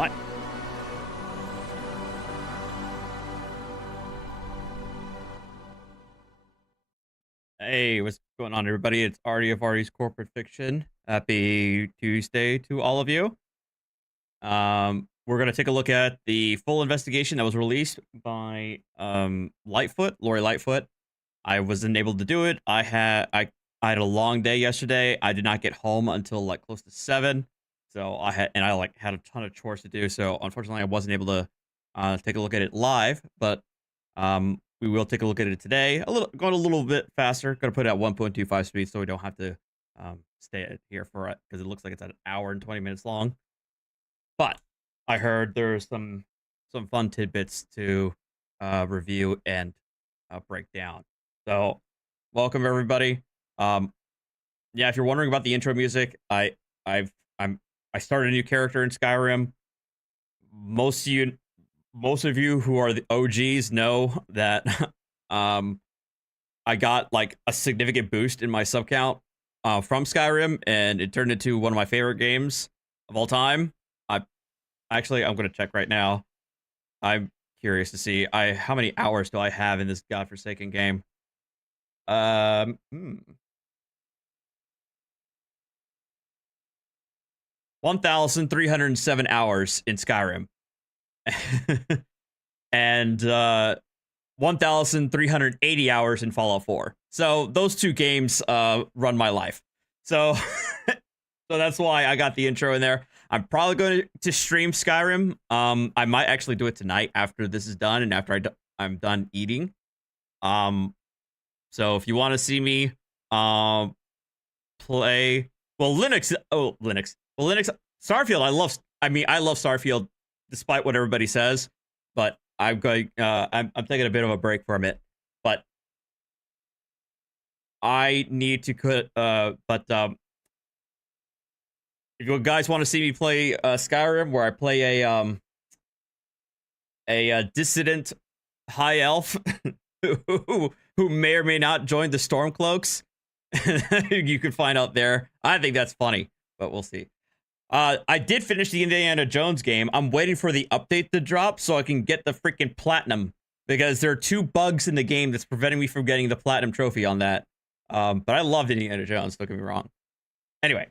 What? Hey, what's going on, everybody? It's Artie of Artie's Corporate Fiction. Happy Tuesday to all of you. We're gonna take a look at the full investigation that was released by Lori Lightfoot. I wasn't able to do it. I had a long day yesterday. I did not get home until like close to 7. So I had a ton of chores to do. So unfortunately, I wasn't able to take a look at it live. But we will take a look at it today. Going a little bit faster. Gonna put it at 1.25 speed so we don't have to stay here for it because it looks like it's an hour and 20 minutes long. But I heard there's some fun tidbits to review and break down. So welcome everybody. Yeah, if you're wondering about the intro music, I started a new character in Skyrim. Most of you who are the OGs know that I got like a significant boost in my sub count from Skyrim, and it turned into one of my favorite games of all time. I'm going to check right now. I'm curious to see how many hours do I have in this godforsaken game. 1,307 hours in Skyrim. And 1,380 hours in Fallout 4. So those two games run my life. So so that's why I got the intro in there. I'm probably going to stream Skyrim. I might actually do it tonight after this is done and after I'm done eating. So if you want to see me play, Linux, Starfield. I love Starfield despite what everybody says, but I'm taking a bit of a break from it. But I need to if you guys want to see me play Skyrim, where I play a dissident high elf who may or may not join the Stormcloaks, you can find out there. I think that's funny, but we'll see. I did finish the Indiana Jones game. I'm waiting for the update to drop so I can get the freaking platinum, because there are 2 bugs in the game that's preventing me from getting the platinum trophy on that. But I loved Indiana Jones, don't get me wrong. Anyway.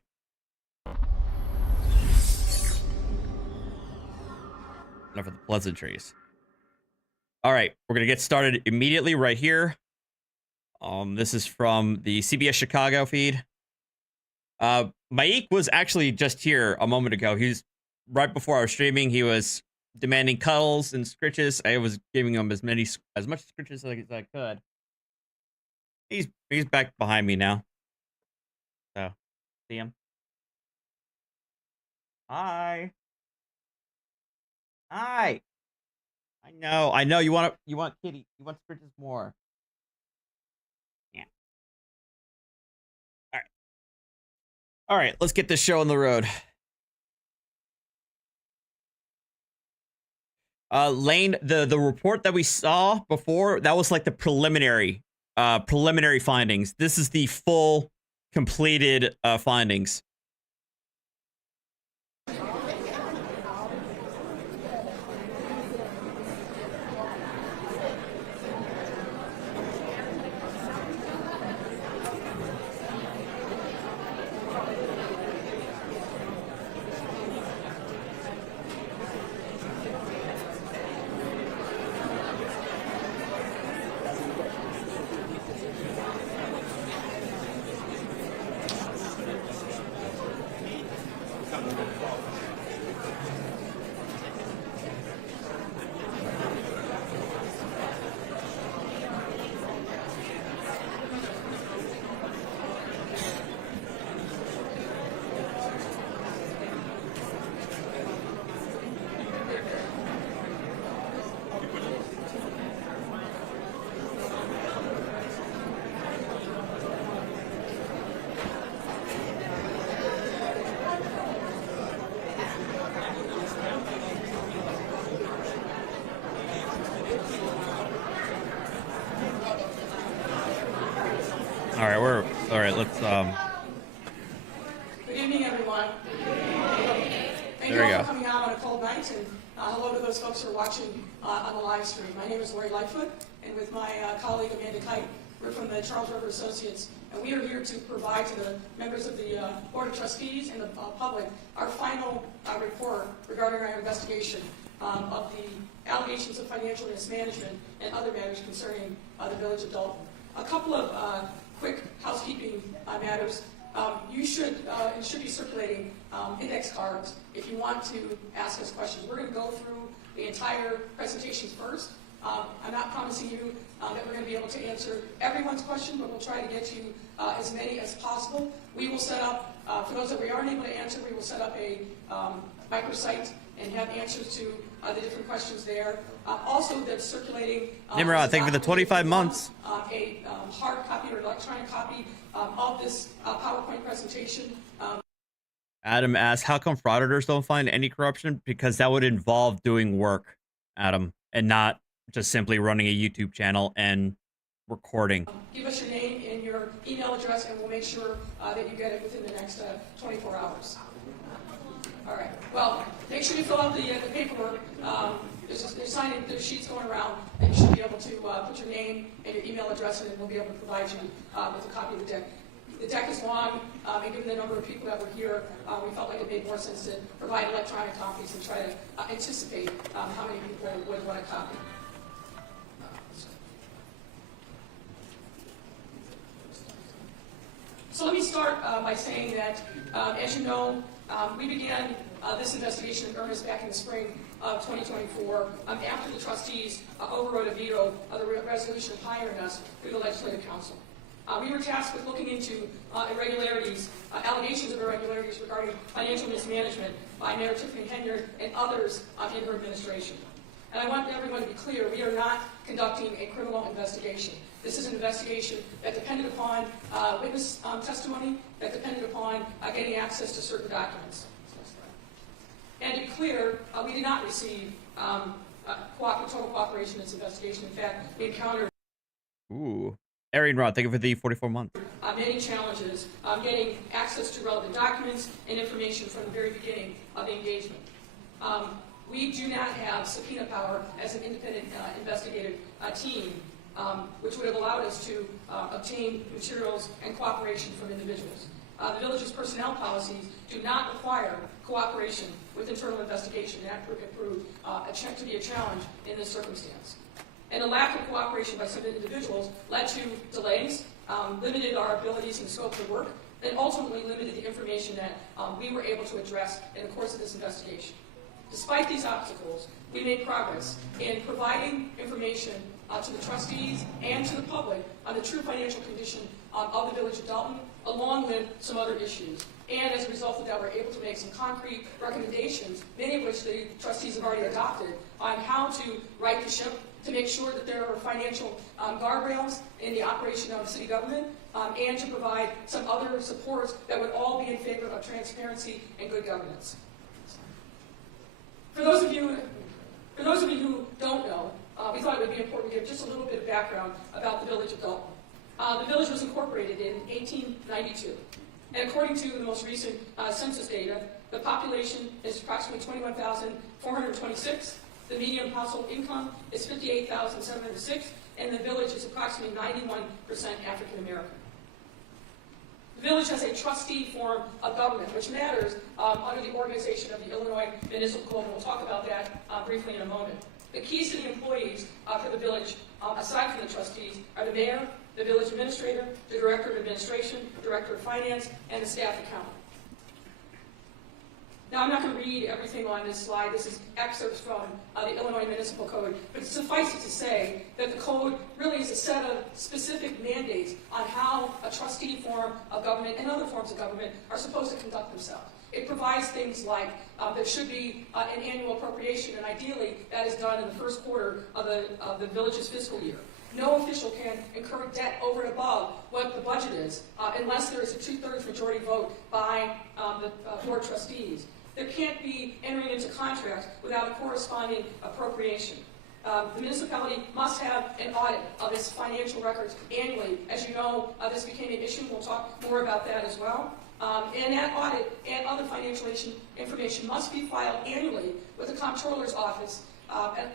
Enough of the pleasantries. All right, we're going to get started immediately right here. This is from the CBS Chicago feed. Maik was actually just here a moment ago. He's right before I was streaming. He was demanding cuddles and scritches. I was giving him as much scritches as I could. He's back behind me now. So, see him. Hi. Hi. I know. You want kitty. You want scritches more. Yeah. All right. Let's get this show on the road. Lane, the report that we saw before, that was like the preliminary findings. This is the full completed findings. All right, let's Good evening, everyone. Thank you all for coming out on a cold night, and hello to those folks who are watching on the live stream. My name is Lori Lightfoot, and with my colleague Amanda Kite, we're from the Charles River Associates, and we are here to provide to the members of the Board of Trustees and the public our final report regarding our investigation of the allegations of financial mismanagement and other matters concerning the Village of Dolton. A couple of quick housekeeping matters. You should be circulating index cards if you want to ask us questions. We're going to go through the entire presentations first. I'm not promising you that we're going to be able to answer everyone's question, but we'll try to get you as many as possible. We will set up, for those that we aren't able to answer, we will set up a microsite and have answers to the different questions there. Also, that's circulating. Nimrod, thank you for the 25 months. A hard copy or electronic copy of this PowerPoint presentation. Adam asks, how come frauditors don't find any corruption? Because that would involve doing work, Adam, and not just simply running a YouTube channel and recording. Give us your name and your email address, and we'll make sure that you get it within the next 24 hours. All right. Well, make sure you fill out the paperwork. There's signing, there's sheets going around, and you should be able to put your name and your email address in, and we'll be able to provide you with a copy of the deck. The deck is long, and given the number of people that were here, we felt like it made more sense to provide electronic copies and try to anticipate how many people would want a copy. So let me start by saying that, as you know, we began this investigation in earnest back in the spring of 2024 after the trustees overrode a veto of the resolution hiring us through the Legislative Council. We were tasked with looking into irregularities, allegations of irregularities regarding financial mismanagement by Mayor Tiffany Henyard and others in her administration. And I want everyone to be clear, we are not conducting a criminal investigation. This is an investigation that depended upon witness testimony, that depended upon getting access to certain documents. And to be clear, we did not receive total cooperation in this investigation. In fact, we encountered Arian Rod, thank you for the 44 months. Many challenges getting access to relevant documents and information from the very beginning of the engagement. We do not have subpoena power as an independent investigative team, which would have allowed us to obtain materials and cooperation from individuals. The village's personnel policies do not require cooperation with internal investigation. That could prove to be a challenge in this circumstance. And a lack of cooperation by some individuals led to delays, limited our abilities and scope of work, and ultimately limited the information that we were able to address in the course of this investigation. Despite these obstacles, we made progress in providing information to the trustees and to the public on the true financial condition of the Village of Dolton, along with some other issues. And as a result of that, we're able to make some concrete recommendations, many of which the trustees have already adopted, on how to right the ship, to make sure that there are financial guardrails in the operation of city government, and to provide some other supports that would all be in favor of transparency and good governance. For those of you who don't know, we thought it would be important to give just a little bit of background about the Village of Dolton. The village was incorporated in 1892, and according to the most recent census data, the population is approximately 21,426. The median household income is 58,706, and the village is approximately 91% African American. The village has a trustee form of government, which matters under the organization of the Illinois Municipal Code, and we'll talk about that briefly in a moment. The keys to the employees for the village, aside from the trustees, are the mayor, the village administrator, the director of administration, director of finance, and the staff accountant. Now, I'm not going to read everything on this slide. This is excerpts from the Illinois Municipal Code. But suffice it to say that the code really is a set of specific mandates on how a trustee form of government and other forms of government are supposed to conduct themselves. It provides things like there should be an annual appropriation, and ideally that is done in the first quarter of the village's fiscal year. No official can incur debt over and above what the budget is unless there is a 2/3 majority vote by the board trustees. There can't be entering into contracts without a corresponding appropriation. The municipality must have an audit of its financial records annually. As you know, this became an issue. We'll talk more about that as well. And that audit and other financial information must be filed annually with the Comptroller's Office,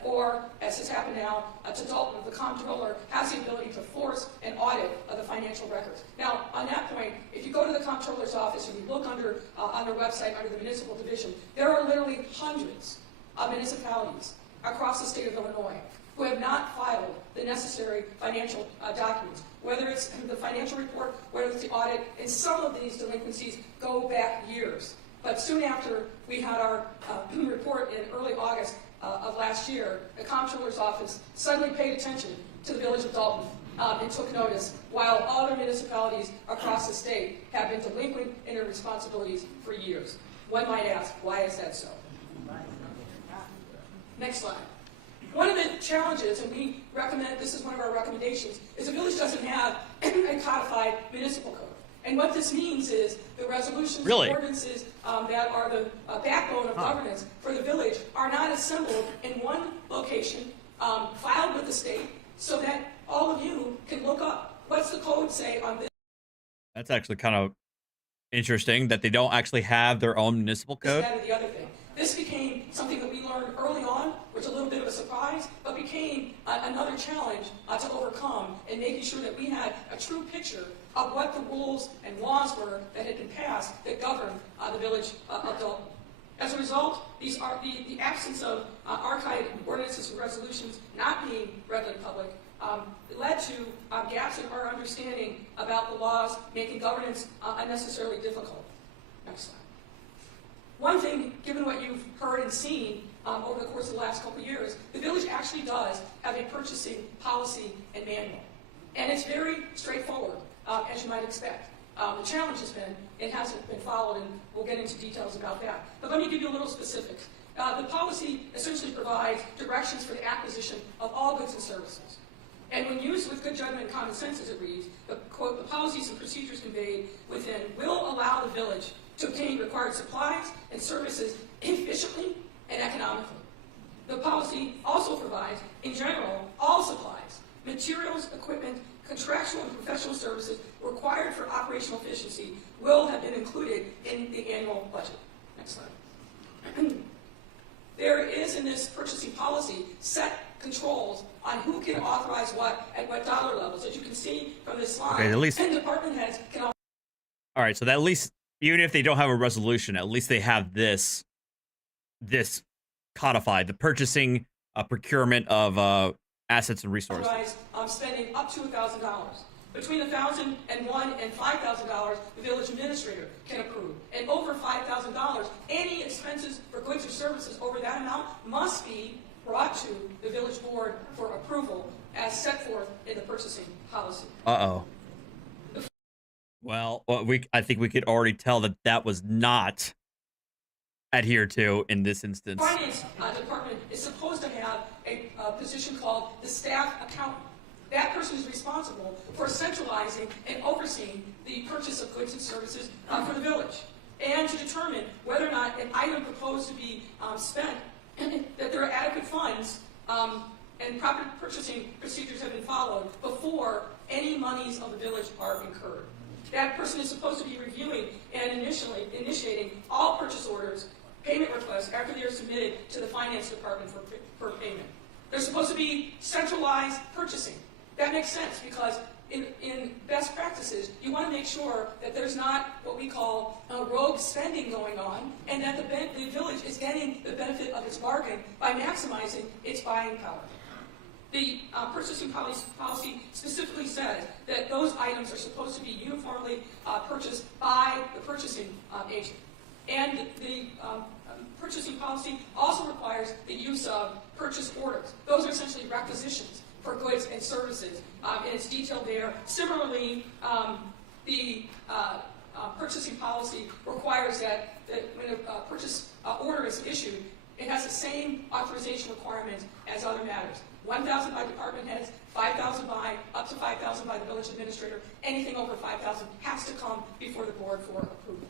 or, as has happened now, to Dolton. The Comptroller has the ability to force an audit of the financial records. Now, on that point, if you go to the Comptroller's Office and you look under on their website under the municipal division, there are literally hundreds of municipalities across the state of Illinois who have not filed the necessary financial documents, whether it's the financial report, whether it's the audit, and some of these delinquencies go back years. But soon after we had our report in early August of last year, the Comptroller's Office suddenly paid attention to the village of Dolton and took notice, while other municipalities across the state have been delinquent in their responsibilities for years. One might ask, why is that so? Next slide. One of the challenges, and we recommend, this is one of our recommendations, is the village doesn't have a codified municipal code. And what this means is the resolutions and ordinances that are the backbone of governance for the village are not assembled in one location, filed with the state, so that all of you can look up what's the code say on this. That's actually kind of interesting that they don't actually have their own municipal code. That or the other thing. This became something that we learned early on, which is a little bit of a surprise, but became another challenge to overcome in making sure that we had a true picture of what the rules and laws were that had been passed that govern the village of Dolton. As a result, these are the absence of archived ordinances and resolutions not being readily public led to gaps in our understanding about the laws, making governance unnecessarily difficult. Next slide. One thing, given what you've heard and seen over the course of the last couple of years, the village actually does have a purchasing policy and manual. And it's very straightforward, as you might expect. The challenge has been, it hasn't been followed, and we'll get into details about that. But let me give you a little specifics. The policy essentially provides directions for the acquisition of all goods and services. And when used with good judgment and common sense, as it reads, the, quote, the policies and procedures conveyed within will allow the village to obtain required supplies and services efficiently and economically. The policy also provides, in general, all supplies, materials, equipment, contractual and professional services required for operational efficiency will have been included in the annual budget. Next slide. There is in this purchasing policy set controls on who can authorize what at what dollar levels. As you can see from this slide, okay, at least, and department heads can. All right, so that at least, even if they don't have a resolution, at least they have this codified, the purchasing, procurement of assets and resources. Spending up to $1,000. Between $1,001 and $5,000, the village administrator can approve. And over $5,000, any expenses for goods or services over that amount must be brought to the village board for approval as set forth in the purchasing policy. Uh-oh. Well, I think we could already tell that that was not adhered to in this instance. The finance department is supposed to have a position called the staff accountant. That person is responsible for centralizing and overseeing the purchase of goods and services for the village, and to determine whether or not an item proposed to be spent, that there are adequate funds and proper purchasing procedures have been followed before any monies of the village are incurred. That person is supposed to be reviewing and initiating all purchase orders, payment requests after they are submitted to the finance department for payment. There's supposed to be centralized purchasing. That makes sense because in best practices, you want to make sure that there's not what we call rogue spending going on, and that the village is getting the benefit of its bargain by maximizing its buying power. The purchasing policy specifically says that those items are supposed to be uniformly purchased by the purchasing agent. And the purchasing policy also requires the use of purchase orders. Those are essentially requisitions for goods and services, and it's detailed there. Similarly, the purchasing policy requires that when a purchase order is issued, it has the same authorization requirements as other matters. 1,000 by department heads, 5,000 by, up to 5,000 by the village administrator. Anything over 5,000 has to come before the board for approval.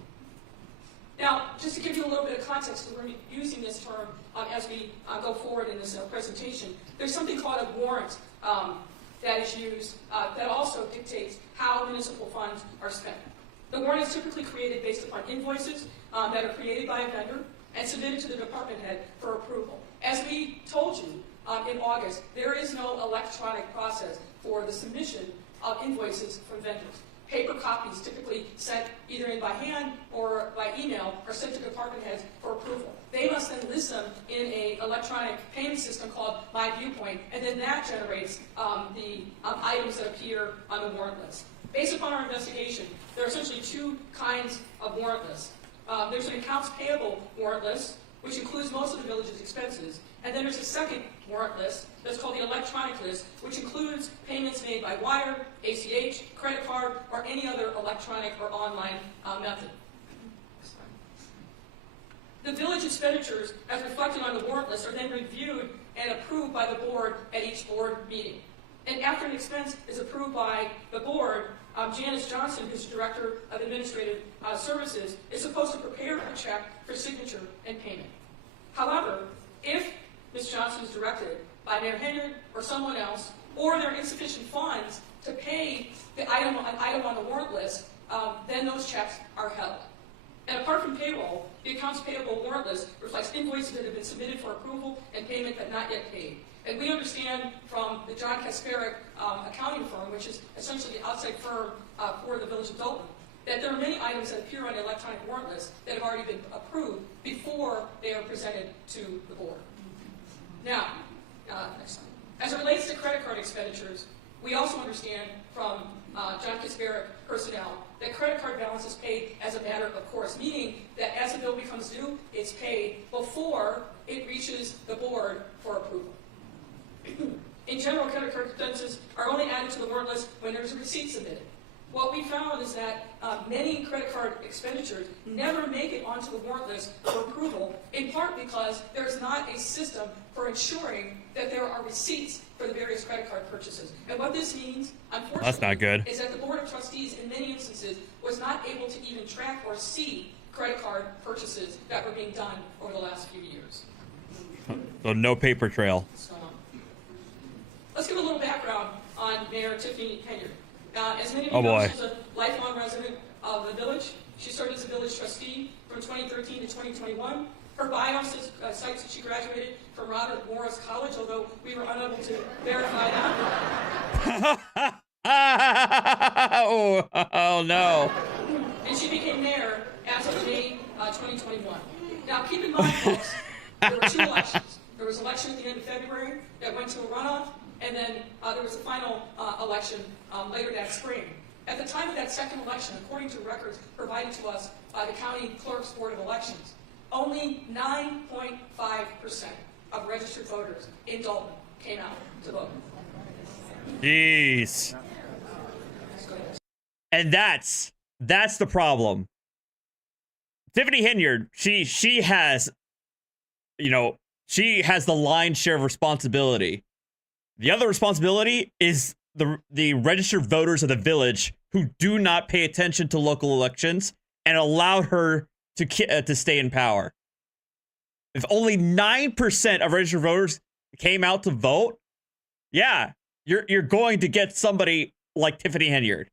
Now, just to give you a little bit of context, because we're going to be using this term as we go forward in this presentation, there's something called a warrant that is used that also dictates how municipal funds are spent. The warrant is typically created based upon invoices that are created by a vendor and submitted to the department head for approval. As we told you in August, there is no electronic process for the submission of invoices from vendors. Paper copies, typically sent either in by hand or by email, are sent to department heads for approval. They must then list them in an electronic payment system called My Viewpoint, and then that generates the items that appear on the warrant list. Based upon our investigation, there are essentially two kinds of warrant lists. There's an accounts payable warrant list, which includes most of the village's expenses. And then there's a second warrant list that's called the electronic list, which includes payments made by wire, ACH, credit card, or any other electronic or online method. The village expenditures, as reflected on the warrant list, are then reviewed and approved by the board at each board meeting. And after an expense is approved by the board, Janice Johnson, who's Director of Administrative Services, is supposed to prepare a check for signature and payment. However, if Ms. Johnson is directed by Mayor Henry or someone else, or there are insufficient funds to pay the item on the warrant list, then those checks are held. And apart from payroll, the accounts payable warrant list reflects invoices that have been submitted for approval and payment but not yet paid. And we understand from the John Kasparic accounting firm, which is essentially the outside firm for the Village of Dolton, that there are many items that appear on the electronic warrant list that have already been approved before they are presented to the board. Now, next slide. As it relates to credit card expenditures, we also understand from John Kasparic personnel that credit card balance is paid as a matter of course, meaning that as the bill becomes due, it's paid before it reaches the board for approval. In general, credit card expenses are only added to the warrant list when there's a receipt submitted. What we found is that many credit card expenditures never make it onto the warrant list for approval, in part because there's not a system for ensuring that there are receipts for the various credit card purchases. And what this means, unfortunately, that's not good, is that the Board of Trustees, in many instances, was not able to even track or see credit card purchases that were being done over the last few years. So no paper trail. Let's give a little background on Mayor Tiffany Henyard. As many of Oh you know, boy. she's a lifelong resident of the village. She served as a village trustee from 2013 to 2021. Her bio cites that she graduated from Robert Morris College, although we were unable to verify that. Oh no. And she became mayor as of May 2021. Now keep in mind, folks, there were two elections. There was an election at the end of February that went to a runoff, and then there was a final election later that spring. At the time of that second election, according to records provided to us by the County Clerk's Board of Elections, only 9.5% of registered voters in Dolton came out to vote. Jeez. And that's the problem. Tiffany Henyard, she has, she has the lion's share of responsibility. The other responsibility is the registered voters of the village who do not pay attention to local elections and allowed her to stay in power. If only 9% of registered voters came out to vote, yeah, you're going to get somebody like Tiffany Henyard.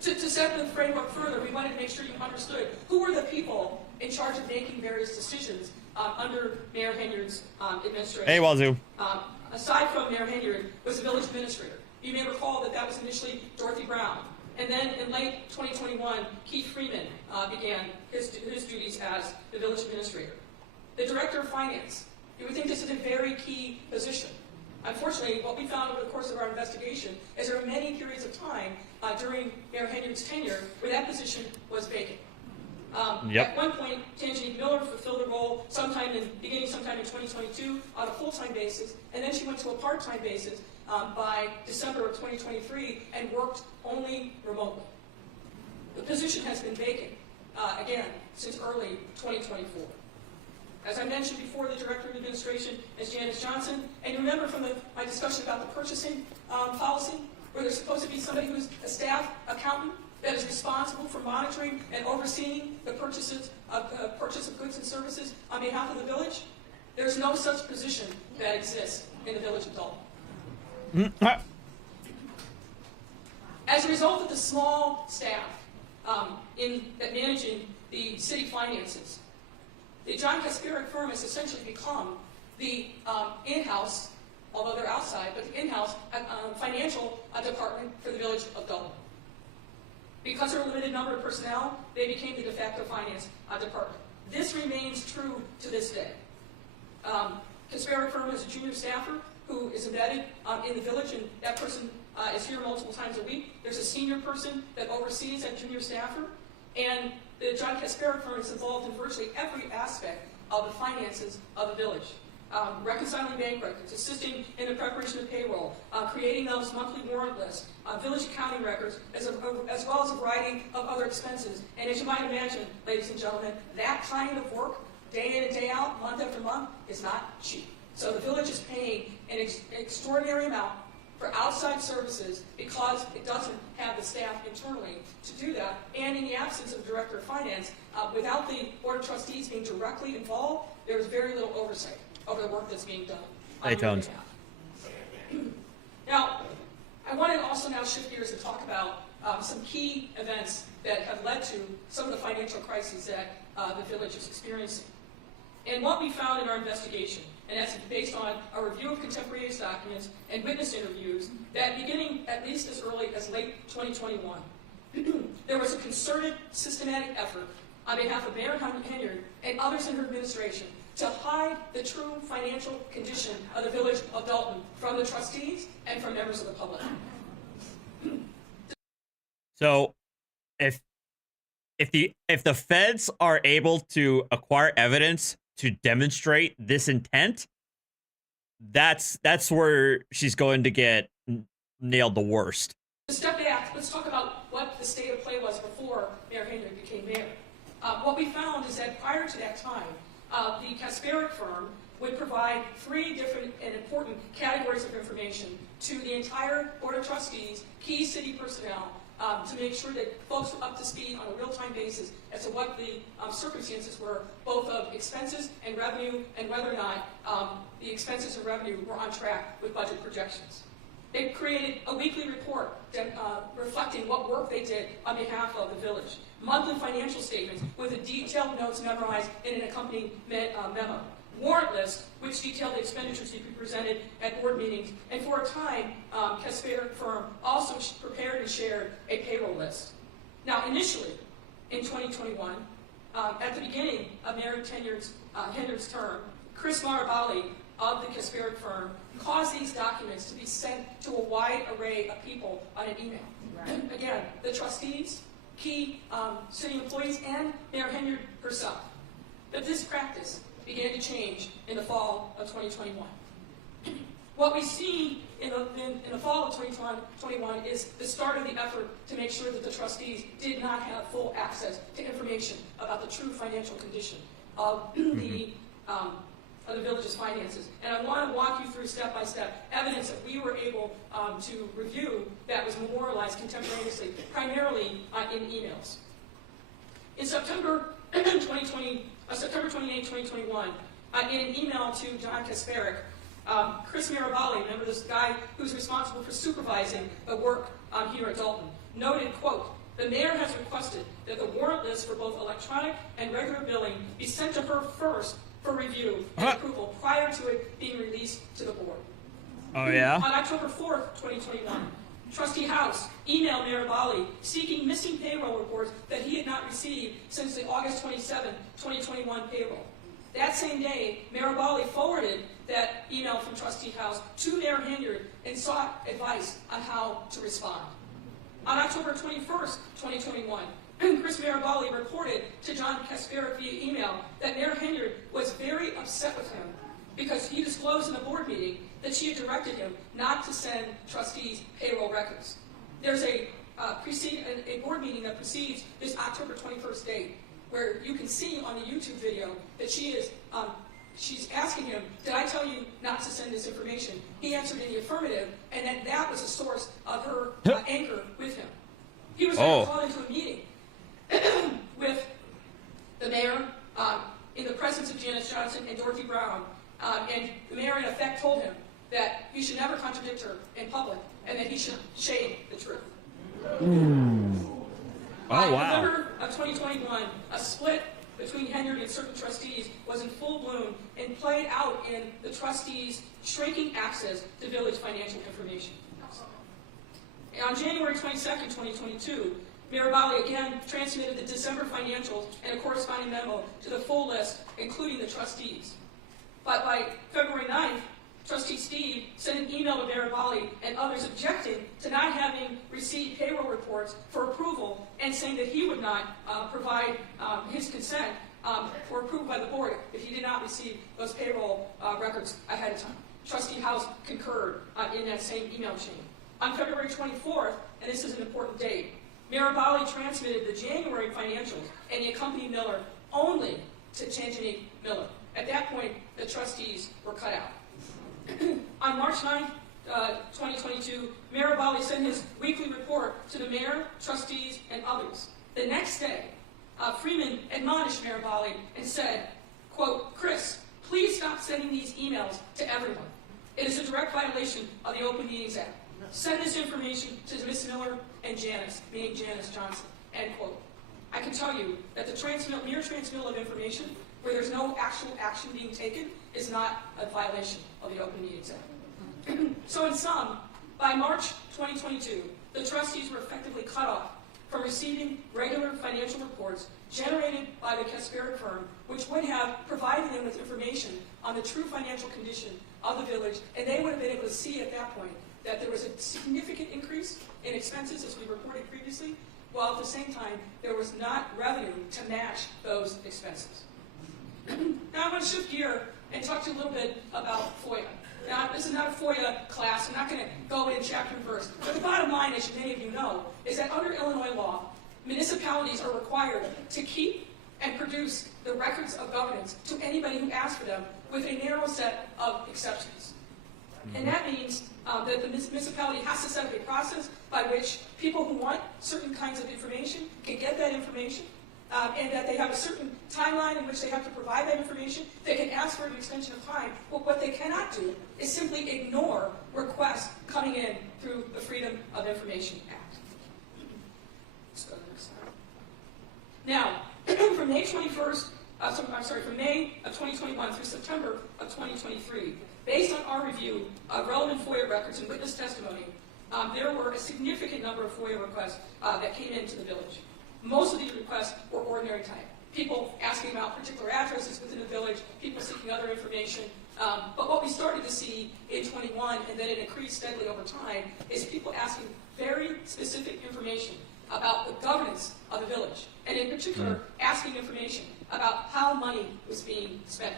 To set the framework further, we wanted to make sure you understood who were the people in charge of making various decisions under Mayor Henyard's administration. Hey, Wazoo. Aside from Mayor Henyard, was the village administrator. You may recall that was initially Dorothy Brown. And then in late 2021, Keith Freeman began his duties as the village administrator. The director of finance. You would think this is a very key position. Unfortunately, what we found over the course of our investigation is there are many periods of time during Mayor Henyard's tenure where that position was vacant. At one point, Tangier Miller fulfilled the role sometime in 2022 on a full-time basis, and then she went to a part-time basis by December of 2023 and worked only remotely. The position has been vacant, again, since early 2024. As I mentioned before, the Director of Administration is Janice Johnson, and you remember from my discussion about the purchasing policy, where there's supposed to be somebody who's a staff accountant that is responsible for monitoring and overseeing the purchase of goods and services on behalf of the village. There's no such position that exists in the village of Dolton. As a result of the small staff managing the city finances, the John Kasparek firm has essentially become the in-house, although they're outside, but the in-house financial department for the village of Dolton. Because there were a limited number of personnel, they became the de facto finance department. This remains true to this day. Kasparek firm is a junior staffer who is embedded in the village, and that person is here multiple times a week. There's a senior person that oversees that junior staffer, and the John Kasparek firm is involved in virtually every aspect of the finances of the village. Reconciling bank records, assisting in the preparation of payroll, creating those monthly warrant lists, village accounting records, as well as a variety of other expenses. And as you might imagine, ladies and gentlemen, that kind of work, day in and day out, month after month, is not cheap. So the village is paying an extraordinary amount for outside services because it doesn't have the staff internally to do that. And in the absence of director of finance, without the board of trustees being directly involved, there's very little oversight over the work that's being done on your behalf. Now, I want to also now shift gears and talk about some key events that have led to some of the financial crises that the village is experiencing. And what we found in our investigation, and that's based on a review of contemporaneous documents and witness interviews, that beginning at least as early as late 2021, there was a concerted, systematic effort on behalf of Mayor Henyard and others in her administration to hide the true financial condition of the village of Dolton from the trustees and from members of the public. So, if the feds are able to acquire evidence to demonstrate this intent, that's where she's going to get nailed the worst. To step back, let's talk about what the state of play was before Mayor Henyard became mayor. What we found is that prior to that time, the Kasparek firm would provide 3 different and important categories of information to the entire Board of Trustees, key city personnel, to make sure that folks were up to speed on a real-time basis as to what the circumstances were, both of expenses and revenue, and whether or not the expenses and revenue were on track with budget projections. They created a weekly report reflecting what work they did on behalf of the village. Monthly financial statements with the detailed notes memorized in an accompanying memo. Warrant lists, which detailed the expenditures to be presented at board meetings. And for a time, Kasparek firm also prepared and shared a payroll list. Now, initially, in 2021, at the beginning of Mayor Henyard's term, Chris Marabali of the Kasparek firm caused these documents to be sent to a wide array of people on an email. Right. Again, the trustees, key city employees, and Mayor Henyard herself. But this practice began to change in the fall of 2021. What we see in the fall of 2021 is the start of the effort to make sure that the trustees did not have full access to information about the true financial condition of the village's finances. And I want to walk you through step-by-step evidence that we were able to review that was memorialized contemporaneously, primarily in emails. In September 28, 2021, in an email to John Kasparek, Chris Marabali, remember this guy who's responsible for supervising the work here at Dolton, noted, quote, "The mayor has requested that the warrant list for both electronic and regular billing be sent to her first for review and approval prior to it being released to the board." Oh, yeah? On October 4th, 2021, Trustee House emailed Mayor Bali seeking missing payroll reports that he had not received since the August 27, 2021 payroll. That same day, Mayor Bali forwarded that email from Trustee House to Mayor Henyard and sought advice on how to respond. On October 21st, 2021, Chris Marabali reported to John Kasparek via email that Mayor Henyard was very upset with him because he disclosed in a board meeting that she had directed him not to send trustees payroll records. There's a board meeting that precedes this October 21st date where you can see on the YouTube video that she's asking him, "Did I tell you not to send this information?" He answered in the affirmative, and that was a source of her anger with him. He was called into a meeting with the mayor in the presence of Janice Johnson and Dorothy Brown, and the mayor in effect told him that he should never contradict her in public and that he should shade the truth. By Oh, wow. November of 2021, a split between Henry and certain trustees was in full bloom and played out in the trustees' shrinking access to village financial information. And on January 22nd, 2022, Mayor Bali again transmitted the December financials and a corresponding memo to the full list, including the trustees. But by February 9th, Trustee Steve sent an email to Mayor Bali and others objecting to not having received payroll reports for approval and saying that he would not provide his consent for approval by the board if he did not receive those payroll records ahead of time. Trustee House concurred in that same email chain. On February 24th, and this is an important date, Mayor Bali transmitted the January financials and the accompanying Miller only to Tanjani Miller. At that point, the trustees were cut out. On March 9th, 2022, Mayor Bali sent his weekly report to the mayor, trustees, and others. The next day, Freeman admonished Mayor Bali and said, quote, "Chris, please stop sending these emails to everyone. It is a direct violation of the Open Meetings Act. Send this information to Ms. Miller and Janice," meaning Janice Johnson, end quote. I can tell you that the mere transmittal of information where there's no actual action being taken is not a violation of the Open Meetings Act. So in sum, by March 2022, the trustees were effectively cut off from receiving regular financial reports generated by the Kasperic firm, which would have provided them with information on the true financial condition of the village, and they would have been able to see at that point that there was a significant increase in expenses, as we reported previously, while at the same time there was not revenue to match those expenses. Now I'm going to shift gear and talk to you a little bit about FOIA. Now, this is not a FOIA class. I'm not going to go in chapter and verse. But the bottom line, as many of you know, is that under Illinois law, municipalities are required to keep and produce the records of governance to anybody who asks for them, with a narrow set of exceptions. And that means that the municipality has to set up a process by which people who want certain kinds of information can get that information, and that they have a certain timeline in which they have to provide that information. They can ask for an extension of time, but what they cannot do is simply ignore requests coming in through the Freedom of Information Act. Let's go to the next slide. Now, from May 21st, from May of 2021 through September of 2023, based on our review of relevant FOIA records and witness testimony, there were a significant number of FOIA requests that came into the village. Most of these requests were ordinary type. People asking about particular addresses within the village, people seeking other information. But what we started to see in 21, and then it increased steadily over time, is people asking very specific information about the governance of the village, and in particular, asking information about how money was being spent.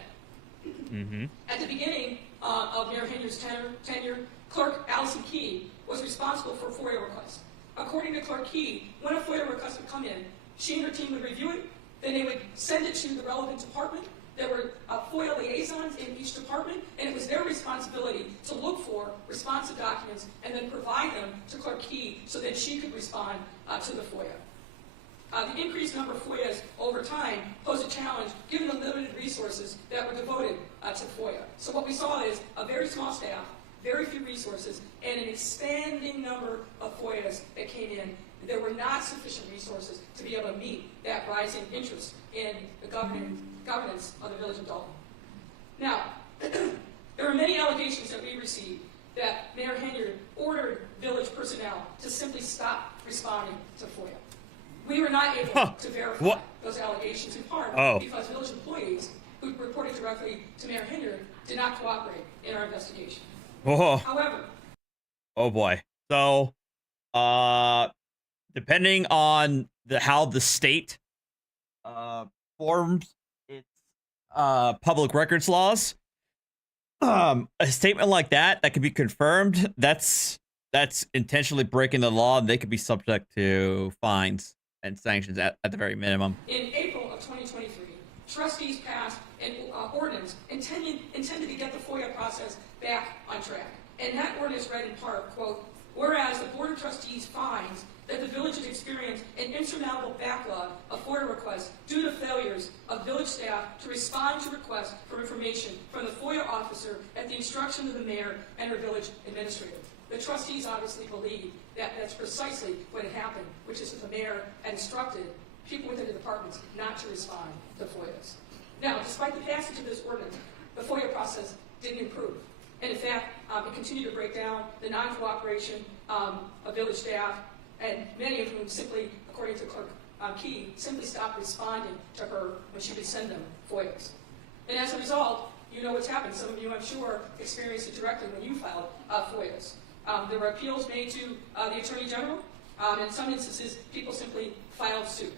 At the beginning of Mayor Henry's tenure, Clerk Allison Key was responsible for FOIA requests. According to Clerk Key, when a FOIA request would come in, she and her team would review it, then they would send it to the relevant department. There were FOIA liaisons in each department, and it was their responsibility to look for responsive documents and then provide them to Clerk Key so that she could respond to the FOIA. The increased number of FOIAs over time posed a challenge given the limited resources that were devoted to FOIA. So what we saw is a very small staff, very few resources, and an expanding number of FOIAs that came in. There were not sufficient resources to be able to meet that rising interest in the governance of the village of Dolton. Now, there were many allegations that we received that Mayor Henry ordered village personnel to simply stop responding to FOIA. We were not able to verify those allegations, in part because village employees who reported directly to Mayor Henry did not cooperate in our investigation. However, oh boy. So, depending on how the state forms its public records laws, a statement like that could be confirmed, that's intentionally breaking the law, and they could be subject to fines and sanctions at the very minimum. In April of 2023, trustees passed an ordinance intended to get the FOIA process back on track. And that ordinance read in part, quote, "Whereas the Board of Trustees finds that the village has experienced an insurmountable backlog of FOIA requests due to failures of village staff to respond to requests for information from the FOIA officer at the instruction of the mayor and her village administrator. The trustees obviously believe that that's precisely what had happened, which is that the mayor had instructed people within the departments not to respond to FOIAs. Now, despite the passage of this ordinance, the FOIA process didn't improve. And in fact, it continued to break down the non-cooperation of village staff, and many of whom simply, according to Clerk Key, simply stopped responding to her when she would send them FOIAs. And as a result, you know what's happened. Some of you, I'm sure, experienced it directly when you filed FOIAs. There were appeals made to the Attorney General. In some instances, people simply filed suit.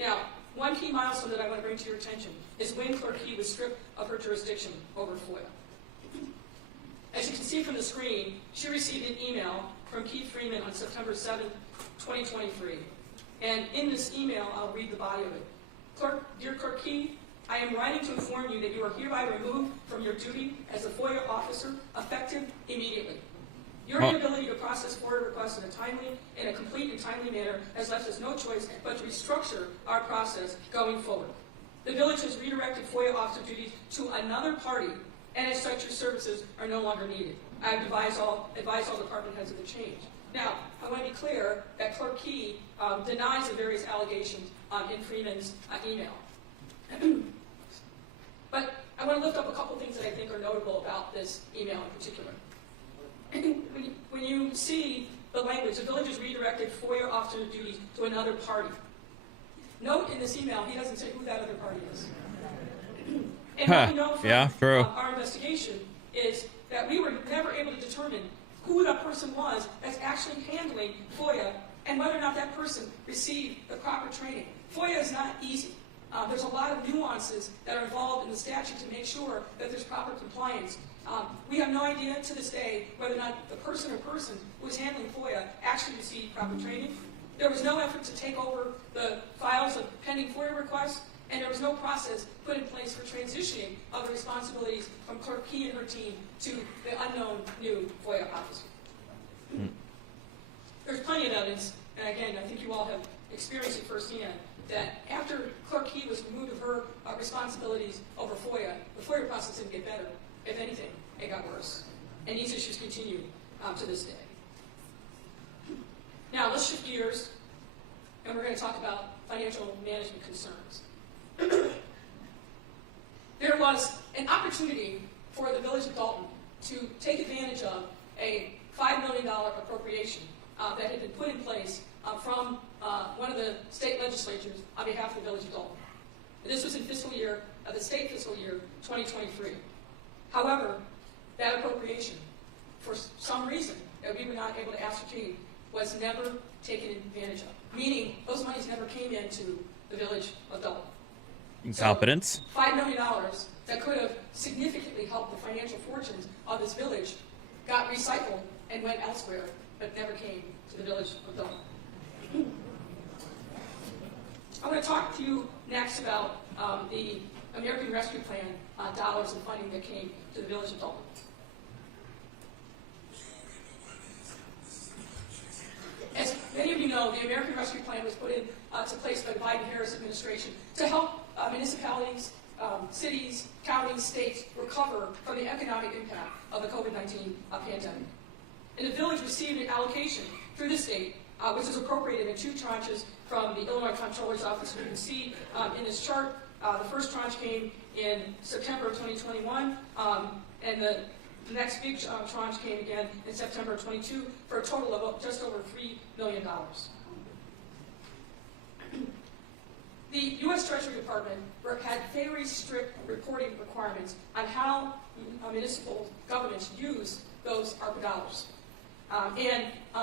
Now, one key milestone that I want to bring to your attention is when Clerk Key was stripped of her jurisdiction over FOIA. As you can see from the screen, she received an email from Keith Freeman on September 7, 2023. And in this email, I'll read the body of it. Dear Clerk Key, I am writing to inform you that you are hereby removed from your duty as a FOIA officer, effective immediately. Your inability to process FOIA requests in a complete and timely manner has left us no choice but to restructure our process going forward. The village has redirected FOIA officer duties to another party, and as such, your services are no longer needed. I have advised all department heads of the change. Now, I want to be clear that Clerk Key denies the various allegations in Freeman's email. But I want to lift up a couple things that I think are notable about this email in particular. When you see the language, the village has redirected FOIA officer duties to another party. Note in this email, he doesn't say who that other party is. And what we know from our investigation is that we were never able to determine who that person was that's actually handling FOIA and whether or not that person received the proper training. FOIA is not easy. There's a lot of nuances that are involved in the statute to make sure that there's proper compliance. We have no idea to this day whether or not the person or person who was handling FOIA actually received proper training. There was no effort to take over the files of pending FOIA requests, and there was no process put in place for transitioning of the responsibilities from Clerk Key and her team to the unknown new FOIA officer. There's plenty of evidence, and again, I think you all have experienced it firsthand, that after Clerk Key was removed of her responsibilities over FOIA, the FOIA process didn't get better. If anything, it got worse. And these issues continue to this day. Now, let's shift gears, and we're going to talk about financial management concerns. There was an opportunity for the village of Dolton to take advantage of a $5 million appropriation that had been put in place from one of the state legislatures on behalf of the village of Dolton. This was in the state fiscal year 2023. However, that appropriation, for some reason that we were not able to ascertain, was never taken advantage of, meaning those monies never came into the village of Dolton. Incompetence. So $5 million that could have significantly helped the financial fortunes of this village got recycled and went elsewhere, but never came to the village of Dolton. I want to talk to you next about the American Rescue Plan dollars and funding that came to the village of Dolton. As many of you know, the American Rescue Plan was put into place by the Biden-Harris administration to help municipalities, cities, counties, states recover from the economic impact of the COVID-19 pandemic. And the village received an allocation through the state, which was appropriated in 2 tranches from the Illinois Comptroller's Office. You can see in this chart, the first tranche came in September of 2021, and the next big tranche came again in September of 22 for a total of just over $3 million. The U.S. Treasury Department had very strict reporting requirements on how municipal governments use those ARPA dollars.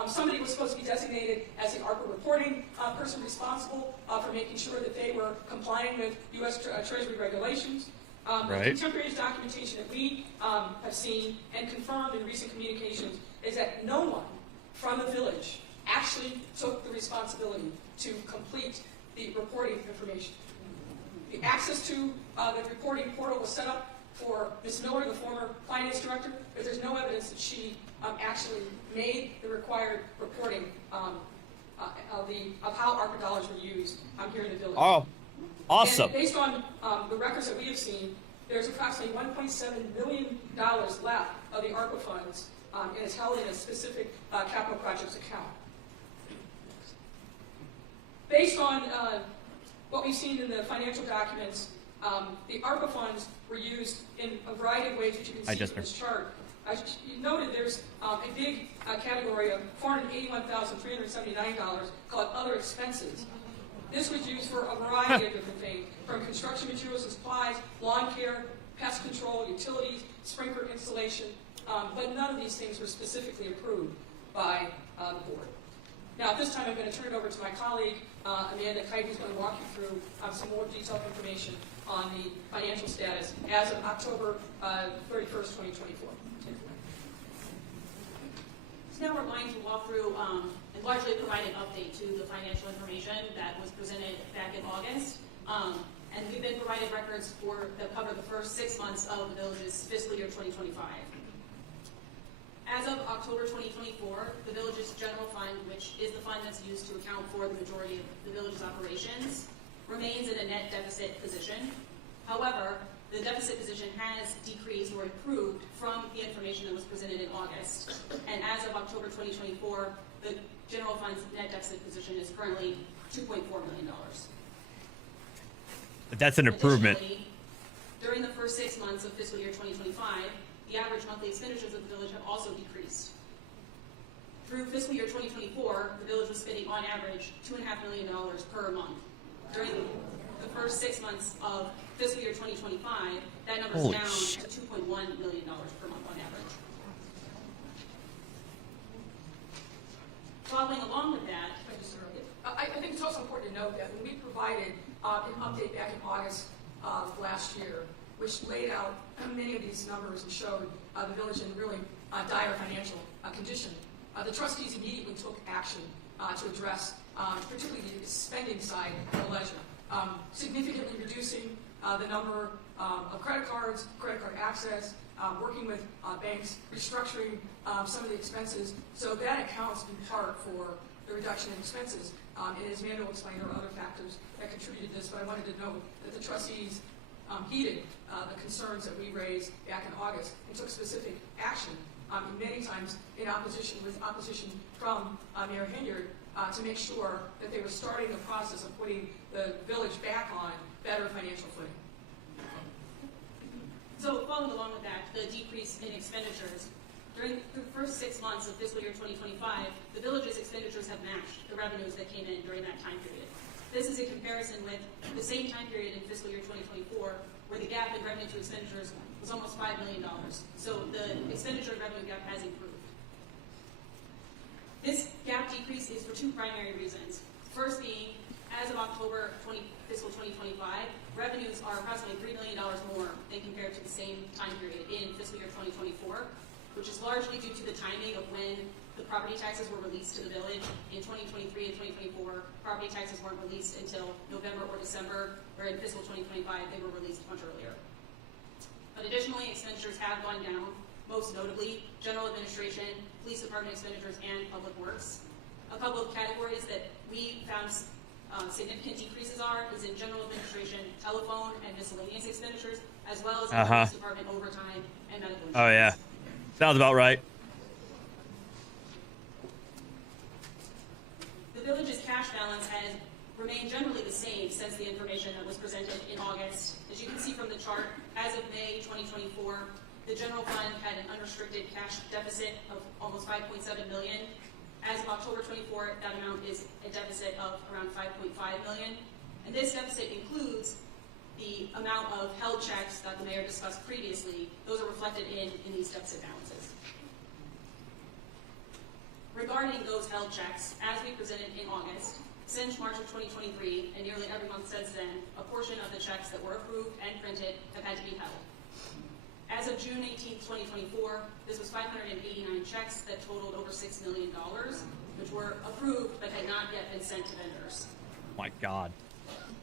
Somebody was supposed to be designated as the ARPA reporting person responsible for making sure that they were complying with U.S. Treasury regulations. The contemporaneous documentation that we have seen and confirmed in recent communications is that no one from the village actually took the responsibility to complete the reporting information. The access to the reporting portal was set up for Ms. Miller, the former finance director, but there's no evidence that she actually made the required reporting of how ARPA dollars were used here in the village. Oh, awesome. And based on the records that we have seen, there's approximately $1.7 million left of the ARPA funds and is held in a specific capital projects account. Based on what we've seen in the financial documents, the ARPA funds were used in a variety of ways, which you can see from this chart. You noted there's a big category of $481,379 called other expenses. This was used for a variety of different things, from construction materials and supplies, lawn care, pest control, utilities, sprinkler installation, but none of these things were specifically approved by the board. Now, at this time, I'm going to turn it over to my colleague, Amanda Kite, who's going to walk you through some more detailed information on the financial status as of October 31st, 2024. So now we're going to walk through and largely provide an update to the financial information that was presented back in August. And we've been provided records that cover the first 6 months of the village's fiscal year 2025. As of October 2024, the village's general fund, which is the fund that's used to account for the majority of the village's operations, remains in a net deficit position. However, the deficit position has decreased or improved from the information that was presented in August. And as of October 2024, the general fund's net deficit position is currently $2.4 million. That's an improvement. During the first 6 months of fiscal year 2025, the average monthly expenditures of the village have also decreased. Through fiscal year 2024, the village was spending on average $2.5 million per month. During the first 6 months of fiscal year 2025, that number is down to $2.1 million per month on average. Following along with that, I think it's also important to note that when we provided an update back in August of last year, which laid out many of these numbers and showed the village in really dire financial condition, the trustees immediately took action to address particularly the spending side of the ledger, significantly reducing the number of credit card access, working with banks, restructuring some of the expenses. So that accounts in part for the reduction in expenses. And as Amanda will explain, there are other factors that contributed to this, but I wanted to note that the trustees heeded the concerns that we raised back in August and took specific action, many times in opposition from Mayor Hinyard, to make sure that they were starting the process of putting the village back on better financial footing. So following along with that, the decrease in expenditures. During the first 6 months of fiscal year 2025, the village's expenditures have matched the revenues that came in during that time period. This is in comparison with the same time period in fiscal year 2024, where the gap in revenue to expenditures was almost $5 million. So the expenditure and revenue gap has improved. This gap decrease is for two primary reasons. First being, as of October fiscal 2025, revenues are approximately $3 million more than compared to the same time period in fiscal year 2024, which is largely due to the timing of when the property taxes were released to the village. In 2023 and 2024, property taxes weren't released until November or December, where in fiscal 2025 they were released much earlier. But additionally, expenditures have gone down, most notably general administration, police department expenditures, and public works. A couple of categories that we found significant decreases is in general administration, telephone, and miscellaneous expenditures, as well as in police department overtime and medical insurance. Oh yeah, sounds about right. The village's cash balance has remained generally the same since the information that was presented in August. As you can see from the chart, as of May 2024, the general fund had an unrestricted cash deficit of almost $5.7 million. As of October 24, that amount is a deficit of around $5.5 million. And this deficit includes the amount of held checks that the mayor discussed previously. Those are reflected in these deficit balances. Regarding those held checks, as we presented in August, since March of 2023, and nearly every month since then, a portion of the checks that were approved and printed have had to be held. As of June 18, 2024, this was 589 checks that totaled over $6 million, which were approved but had not yet been sent to vendors. My God.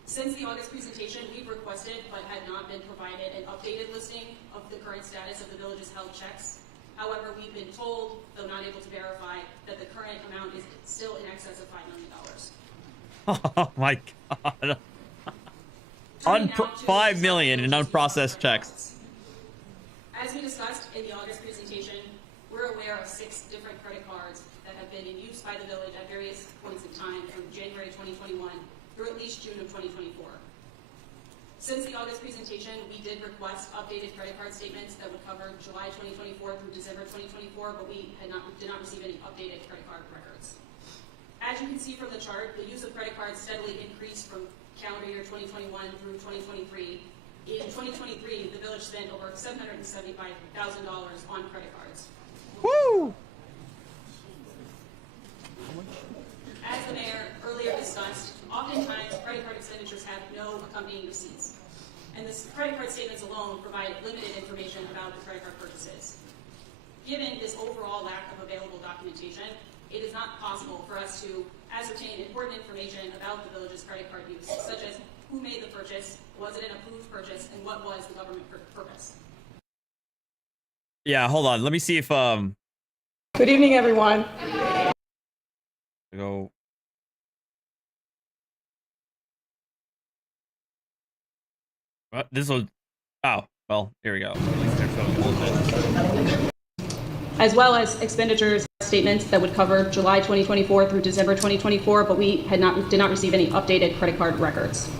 Since the August presentation, we've requested but had not been provided an updated listing of the current status of the village's held checks. However, we've been told, though not able to verify, that the current amount is still in excess of $5 million. Oh my God. $5 million in unprocessed checks. As we discussed in the August presentation, we're we're aware of 6 different credit cards that have been in use by the village at various points in time from January 2021 through at least June of 2024. Since the August presentation, we did request updated credit card statements that would cover July 2024 through December 2024, but we did not receive any updated credit card records. As you can see from the chart, the use of credit cards steadily increased from calendar year 2021 through 2023. In 2023, the village spent over $775,000 on credit cards. Woo! As the mayor earlier discussed, oftentimes credit card expenditures have no accompanying receipts. And the credit card statements alone provide limited information about the credit card purchases. Given this overall lack of available documentation, it is not possible for us to ascertain important information about the village's credit card use, such as who made the purchase, was it an approved purchase, and what was the government purpose. Yeah, hold on. Let me see if Good evening, everyone. go. This will. Oh, well, here we go. At least they're showing a little bit. As well as expenditures statements that would cover July 2024 through December 2024, but we did not receive any updated credit card records.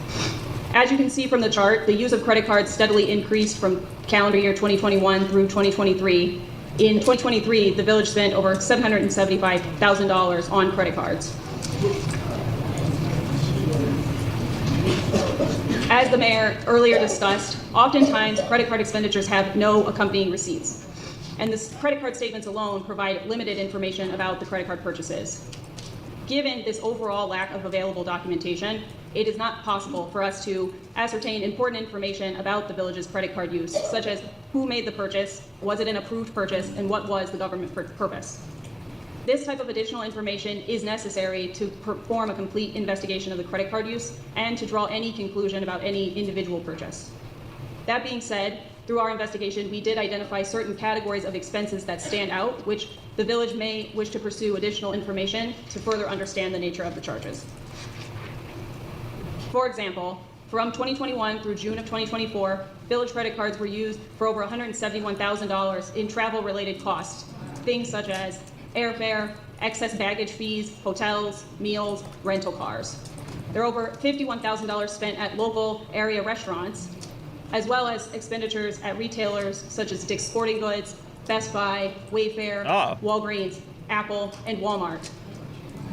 As you can see from the chart, the use of credit cards steadily increased from calendar year 2021 through 2023. In 2023, the village spent over $775,000 on credit cards. As the mayor earlier discussed, oftentimes credit card expenditures have no accompanying receipts. And the credit card statements alone provide limited information about the credit card purchases. Given this overall lack of available documentation, it is not possible for us to ascertain important information about the village's credit card use, such as who made the purchase, was it an approved purchase, and what was the government purpose. This type of additional information is necessary to perform a complete investigation of the credit card use and to draw any conclusion about any individual purchase. That being said, through our investigation, we did identify certain categories of expenses that stand out, which the village may wish to pursue additional information to further understand the nature of the charges. For example, from 2021 through June of 2024, village credit cards were used for over $171,000 in travel-related costs, things such as airfare, excess baggage fees, hotels, meals, rental cars. There are over $51,000 spent at local area restaurants, as well as expenditures at retailers such as Dick's Sporting Goods, Best Buy, Wayfair, Walgreens, Apple, and Walmart.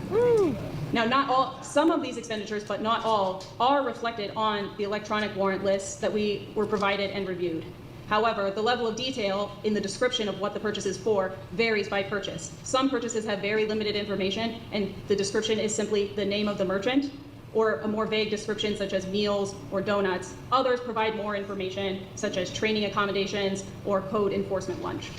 Woo. Now, not all, some of these expenditures, but not all, are reflected on the electronic warrant lists that we were provided and reviewed. However, the level of detail in the description of what the purchase is for varies by purchase. Some purchases have very limited information, and the description is simply the name of the merchant, or a more vague description such as meals or donuts. Others provide more information such as training accommodations or code enforcement lunch.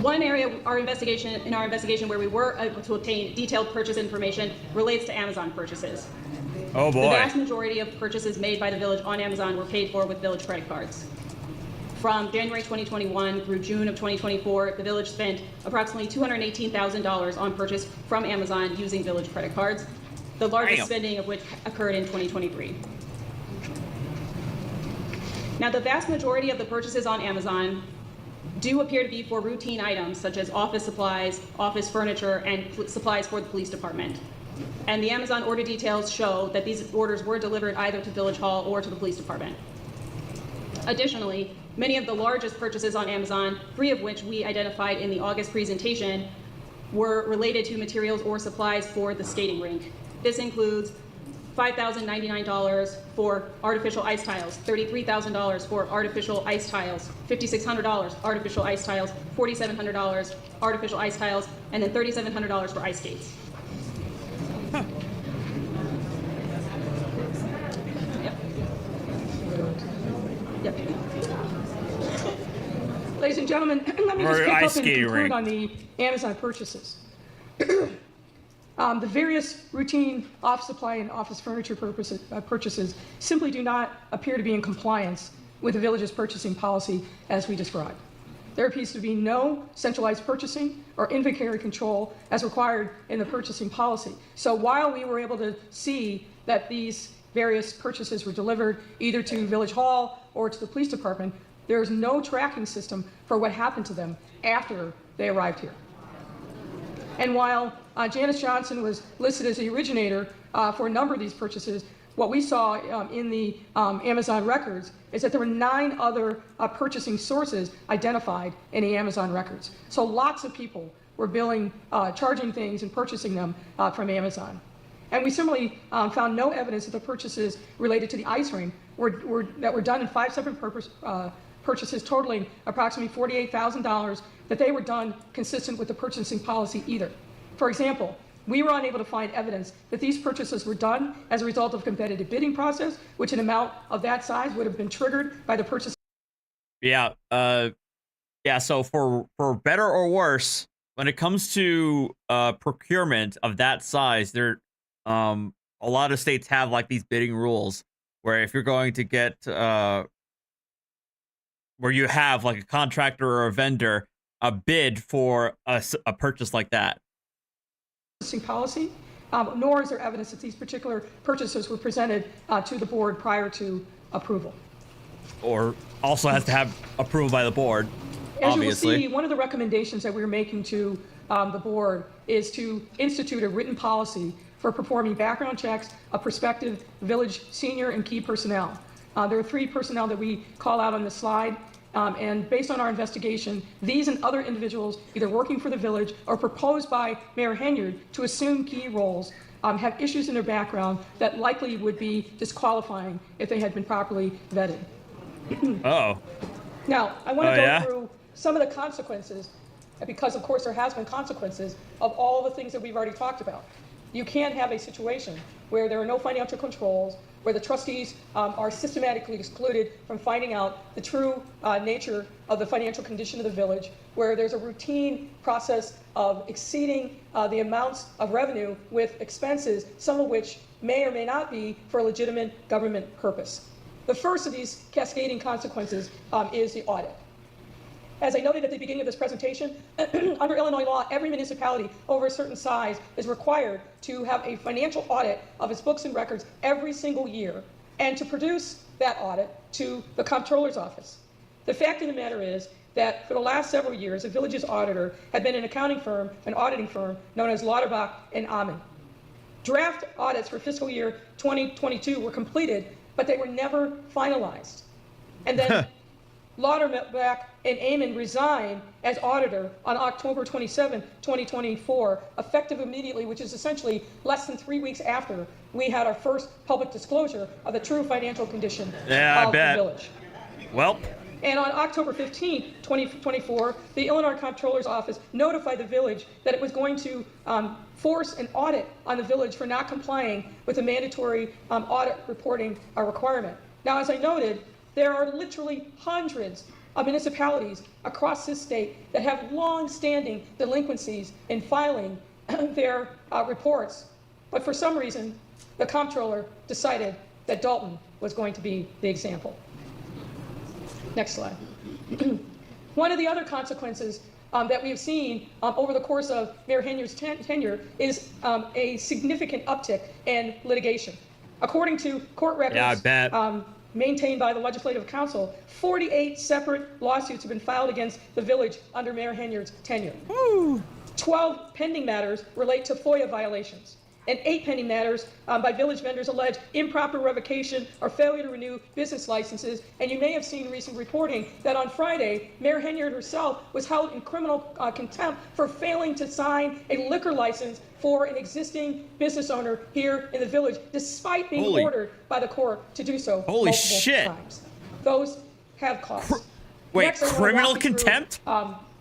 One area in our investigation where we were able to obtain detailed purchase information relates to Amazon purchases. Oh boy. The vast majority of purchases made by the village on Amazon were paid for with village credit cards. From January 2021 through June of 2024, the village spent approximately $218,000 on purchase from Amazon using village credit cards, the largest spending of which occurred in 2023. Now, the vast majority of the purchases on Amazon do appear to be for routine items such as office supplies, office furniture, and supplies for the police department. And the Amazon order details show that these orders were delivered either to Village Hall or to the police department. Additionally, many of the largest purchases on Amazon, 3 of which we identified in the August presentation, were related to materials or supplies for the skating rink. This includes $5,099 for artificial ice tiles, $33,000 for artificial ice tiles, $5,600 artificial ice tiles, $4,700 artificial ice tiles, and then $3,700 for ice skates. Huh. Yep. Ladies and gentlemen, let me just pick up and conclude on the Amazon purchases. The various routine office supply and office furniture purchases simply do not appear to be in compliance with the village's purchasing policy as we described. There appears to be no centralized purchasing or inventory control as required in the purchasing policy. So while we were able to see that these various purchases were delivered either to Village Hall or to the police department, there's no tracking system for what happened to them after they arrived here. And while Janice Johnson was listed as the originator for a number of these purchases, what we saw in the Amazon records is that there were 9 other purchasing sources identified in the Amazon records. So lots of people were billing, charging things and purchasing them from Amazon. And we similarly found no evidence that the purchases related to the ice ring that were done in 5 separate purchases totaling approximately $48,000, that they were done consistent with the purchasing policy either. For example, we were unable to find evidence that these purchases were done as a result of a competitive bidding process, which an amount of that size would have been triggered by the purchase. Yeah. So for better or worse, when it comes to procurement of that size, there a lot of states have like these bidding rules where if you're going to get where you have like a contractor or a vendor a bid for a purchase like that. Policy, nor is there evidence that these particular purchases were presented to the board prior to approval. Or also has to have approval by the board, As obviously. you will see, one of the recommendations that we're making to the board is to institute a written policy for performing background checks of prospective village senior and key personnel. There are 3 personnel that we call out on this slide. And based on our investigation, these and other individuals either working for the village or proposed by Mayor Henyard to assume key roles have issues in their background that likely would be disqualifying if they had been properly vetted. Oh. Now, I want to go through some of the consequences, because of course there has been consequences of all the things that we've already talked about. You can't have a situation where there are no financial controls, where the trustees are systematically excluded from finding out the true nature of the financial condition of the village, where there's a routine process of exceeding the amounts of revenue with expenses, some of which may or may not be for a legitimate government purpose. The first of these cascading consequences is the audit. As I noted at the beginning of this presentation, under Illinois law, every municipality over a certain size is required to have a financial audit of its books and records every single year, and to produce that audit to the comptroller's office. The fact of the matter is that for the last several years, the village's auditor had been an accounting firm, an auditing firm known as Lauterbach and Amann. Draft audits for fiscal year 2022 were completed, but they were never finalized. And then Lauterbach and Amann resigned as auditor on October 27, 2024, effective immediately, which is essentially less than 3 weeks after we had our first public disclosure of the true financial condition of the village. Well. And on October 15, 2024, the Illinois Comptroller's Office notified the village that it was going to force an audit on the village for not complying with the mandatory audit reporting requirement. Now, as I noted, there are literally hundreds of municipalities across this state that have long-standing delinquencies in filing their reports. But for some reason, the comptroller decided that Dolton was going to be the example. Next slide. One of the other consequences that we have seen over the course of Mayor Henyard's tenure is a significant uptick in litigation. According to court records, maintained by the Legislative Council, 48 separate lawsuits have been filed against the village under Mayor Henyard's tenure. 12 pending matters relate to FOIA violations, and 8 pending matters by village vendors allege improper revocation or failure to renew business licenses. And you may have seen recent reporting that on Friday, Mayor Henyard herself was held in criminal contempt for failing to sign a liquor license for an existing business owner here in the village, despite being ordered by the court to do so multiple times. Those have costs. Criminal contempt?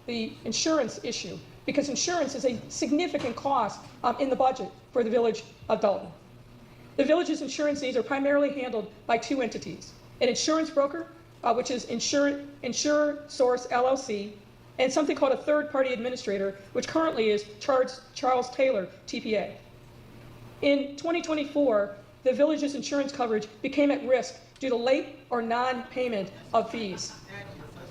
The insurance issue, because insurance is a significant cost in the budget for the village of Dolton. The village's insurance needs are primarily handled by 2 entities: an insurance broker, which is Insure Source LLC, and something called a third-party administrator, which currently is Charles Taylor, TPA. In 2024, the village's insurance coverage became at risk due to late or non-payment of fees.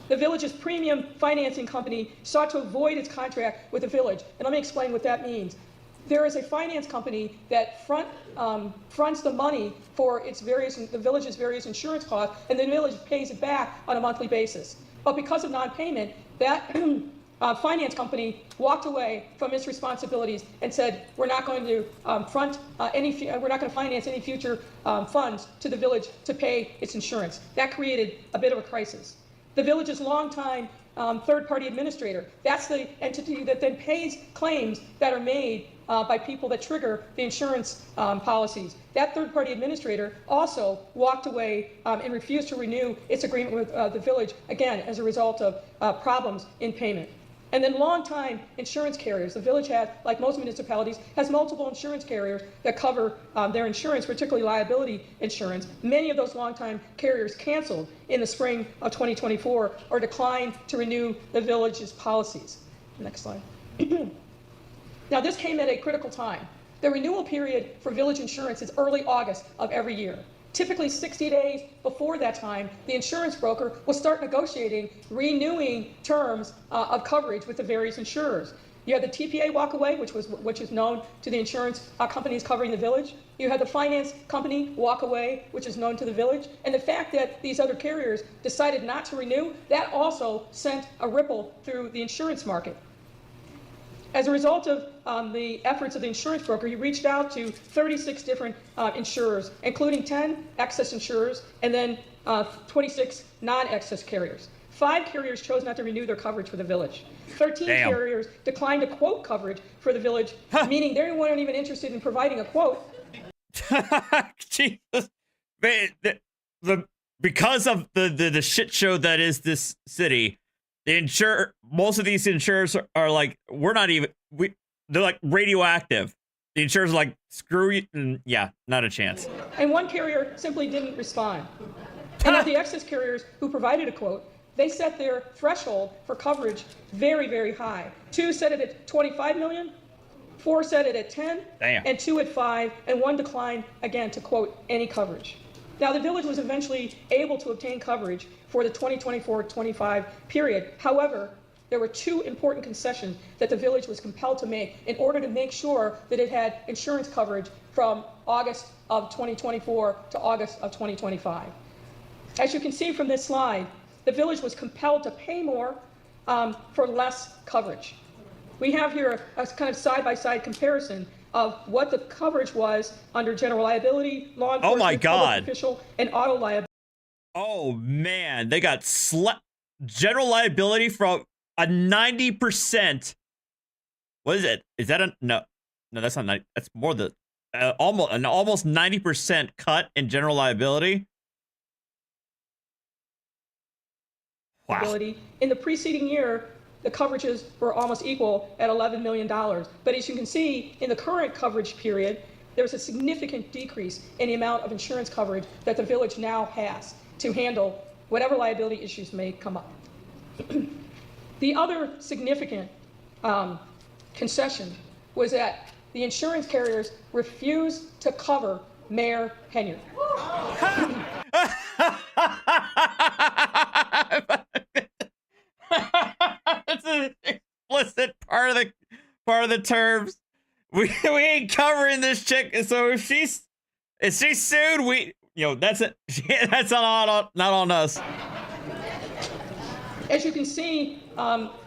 The village's premium financing company sought to avoid its contract with the village, and let me explain what that means. there is a finance company that fronts the money for the village's various insurance costs, and the village pays it back on a monthly basis. But because of non-payment, that finance company walked away from its responsibilities and said, we're not going to we're not going to finance any future funds to the village to pay its insurance. That created a bit of a crisis. The village's longtime third-party administrator, that's the entity that then pays claims that are made by people that trigger the insurance policies. That third-party administrator also walked away and refused to renew its agreement with the village, again, as a result of problems in payment. And then long-time insurance carriers. The village has, like most municipalities, has multiple insurance carriers that cover their insurance, particularly liability insurance. Many of those long-time carriers canceled in the spring of 2024 or declined to renew the village's policies. Next slide. Now, this came at a critical time. The renewal period for village insurance is early August of every year. Typically 60 days before that time, the insurance broker will start negotiating renewing terms of coverage with the various insurers. You had the TPA walk away, which is known to the insurance companies covering the village. You had the finance company walk away, which is known to the village. And the fact that these other carriers decided not to renew, that also sent a ripple through the insurance market. As a result of the efforts of the insurance broker, he reached out to 36 different insurers, including 10 excess insurers and then 26 non-excess carriers. 5 carriers chose not to renew their coverage for the village. 13 carriers declined to quote coverage for the village, meaning they weren't even interested in providing a quote. Jesus. Because of the shit show that is this city, most of these insurers are like, they're like radioactive. The insurers are like, screw you. Yeah, not a chance. And one carrier simply didn't respond. And of the excess carriers who provided a quote, they set their threshold for coverage very, very high. 2 set it at 25 million, 4 set it at 10, and 2 at 5, and 1 declined, again, to quote any coverage. Now, the village was eventually able to obtain coverage for the 2024-25 period. However, there were 2 important concessions that the village was compelled to make in order to make sure that it had insurance coverage from August of 2024 to August of 2025. As you can see from this slide, the village was compelled to pay more for less coverage. We have here a kind of side-by-side comparison of what the coverage was under general liability, law enforcement, public official, and auto liability. Oh man, they got general liability from a 90%. What is it? Is that no, that's not 90. That's more than almost 90% cut in general liability. Wow. In the preceding year, the coverages were almost equal at $11 million. But as you can see, in the current coverage period, there's a significant decrease in the amount of insurance coverage that the village now has to handle whatever liability issues may come up. The other significant concession was that the insurance carriers refused to cover Mayor Henyard. That's an explicit part of the terms. We ain't covering this chick. So if she's sued, that's it. That's not on us. As you can see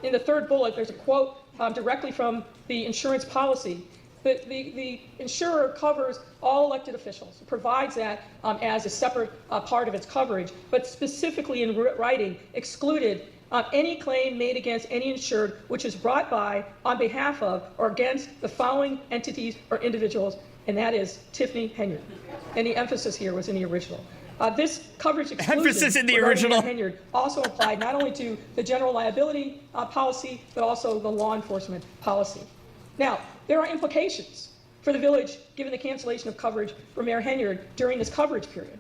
in the third bullet, there's a quote directly from the insurance policy. The insurer covers all elected officials. It provides that as a separate part of its coverage, but specifically in writing excluded any claim made against any insured which is brought by, on behalf of, or against the following entities or individuals, and that is Tiffany Henyard. And the emphasis here was in the original. This coverage exclusion emphasis in the original Henyard also applied not only to the general liability policy, but also the law enforcement policy. Now, there are implications for the village given the cancellation of coverage for Mayor Henyard during this coverage period.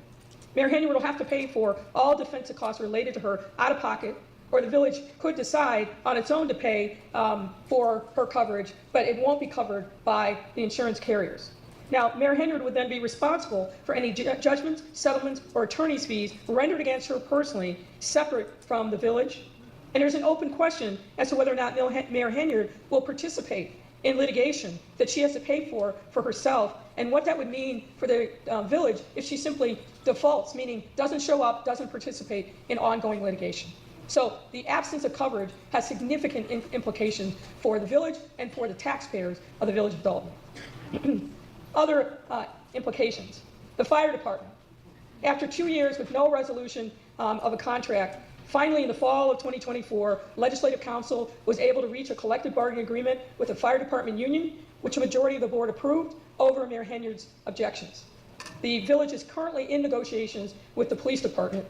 Mayor Henyard will have to pay for all defensive costs related to her out of pocket, or the village could decide on its own to pay for her coverage, but it won't be covered by the insurance carriers. Now, Mayor Henyard would then be responsible for any judgments, settlements, or attorney's fees rendered against her personally, separate from the village. And there's an open question as to whether or not Mayor Henyard will participate in litigation that she has to pay for herself, and what that would mean for the village if she simply defaults, meaning doesn't show up, doesn't participate in ongoing litigation. So the absence of coverage has significant implications for the village and for the taxpayers of the village of Dolton. Other implications. The fire department. After 2 years with no resolution of a contract, finally in the fall of 2024, Legislative Council was able to reach a collective bargaining agreement with the fire department union, which a majority of the board approved over Mayor Henyard's objections. The village is currently in negotiations with the police department,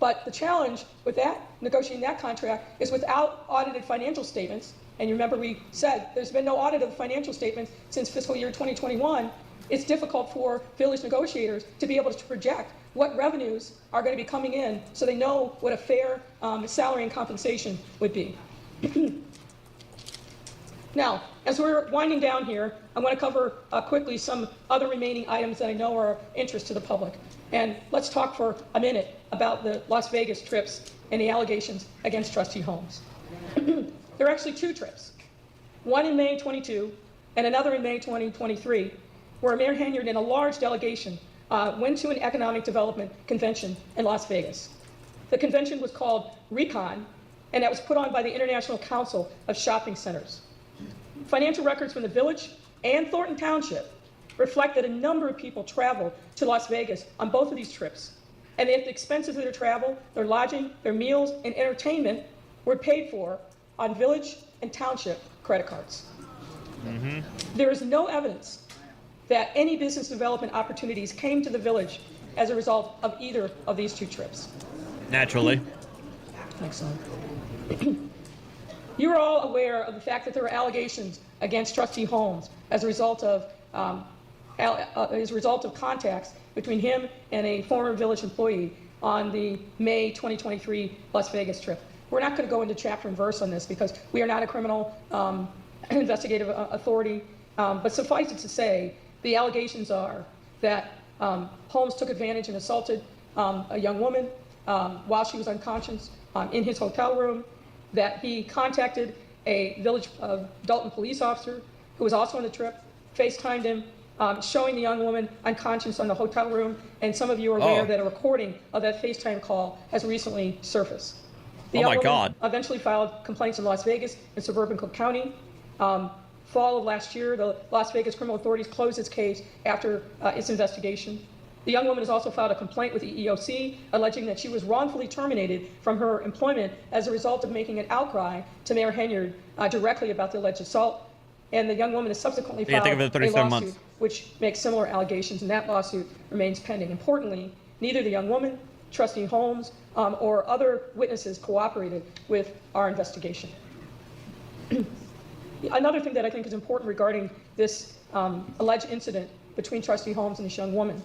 but the challenge with that, negotiating that contract, is without audited financial statements, and you remember we said there's been no audit of the financial statements since fiscal year 2021, it's difficult for village negotiators to be able to project what revenues are going to be coming in so they know what a fair salary and compensation would be. Now, as we're winding down here, I want to cover quickly some other remaining items that I know are of interest to the public. And let's talk for a minute about the Las Vegas trips and the allegations against Trustee Holmes. There are actually 2 trips, one in May 22 and another in May 2023, where Mayor Henyard and a large delegation went to an economic development convention in Las Vegas. The convention was called Recon, and that was put on by the International Council of Shopping Centers. Financial records from the village and Thornton Township reflect that a number of people traveled to Las Vegas on both of these trips, and that the expenses of their travel, their lodging, their meals, and entertainment were paid for on village and township credit cards. Mm-hmm. There is no evidence that any business development opportunities came to the village as a result of either of these 2 trips. Naturally. Excellent. You are all aware of the fact that there are allegations against Trustee Holmes as a result of contacts between him and a former village employee on the May 2023 Las Vegas trip. We're not going to go into chapter and verse on this because we are not a criminal investigative authority, but suffice it to say, the allegations are that Holmes took advantage and assaulted a young woman while she was unconscious in his hotel room, that he contacted a village Dolton police officer who was also on the trip, FaceTimed him, showing the young woman unconscious on the hotel room, and some of you are aware that a recording of that FaceTime call has recently surfaced. The young woman eventually filed complaints in Las Vegas and suburban Cook County. Fall of last year, the Las Vegas criminal authorities closed its case after its investigation. The young woman has also filed a complaint with the EEOC alleging that she was wrongfully terminated from her employment as a result of making an outcry to Mayor Henyard directly about the alleged assault. And the young woman has subsequently filed a lawsuit which makes similar allegations, and that lawsuit remains pending. Importantly, neither the young woman, Trustee Holmes, or other witnesses cooperated with our investigation. Another thing that I think is important regarding this alleged incident between Trustee Holmes and this young woman.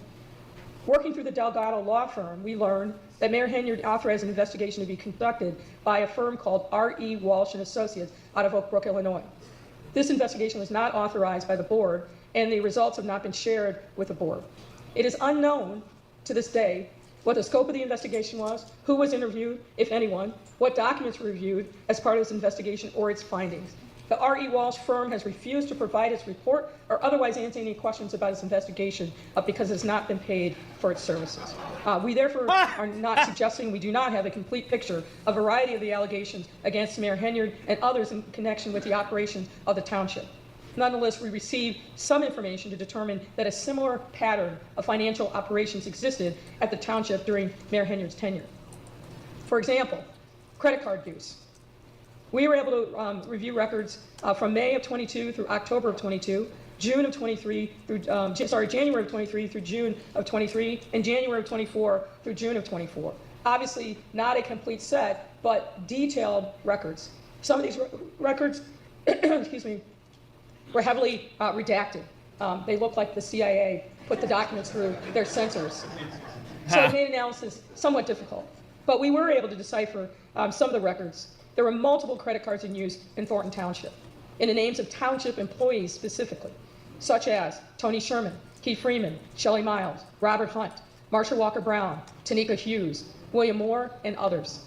Working through the Delgado law firm, we learned that Mayor Henyard authorized an investigation to be conducted by a firm called R.E. Walsh & Associates out of Oak Brook, Illinois. This investigation was not authorized by the board, and the results have not been shared with the board. It is unknown to this day what the scope of the investigation was, who was interviewed, if anyone, what documents were reviewed as part of this investigation or its findings. The R.E. Walsh firm has refused to provide its report or otherwise answer any questions about its investigation because it has not been paid for its services. We therefore are not suggesting we do not have a complete picture of a variety of the allegations against Mayor Henyard and others in connection with the operations of the township. Nonetheless, we received some information to determine that a similar pattern of financial operations existed at the township during Mayor Henyard's tenure. For example, credit card use. We were able to review records from May of 22 through October of 22, June of 23 through, January of 23 through June of 23, and January of 24 through June of 24. Obviously, not a complete set, but detailed records. Some of these records, excuse me, were heavily redacted. They look like the CIA put the documents through their censors. So it made analysis somewhat difficult. But we were able to decipher some of the records. There were multiple credit cards in use in Thornton Township, in the names of township employees specifically, such as Tony Sherman, Keith Freeman, Shelley Miles, Robert Hunt, Marsha Walker Brown, Tanika Hughes, William Moore, and others.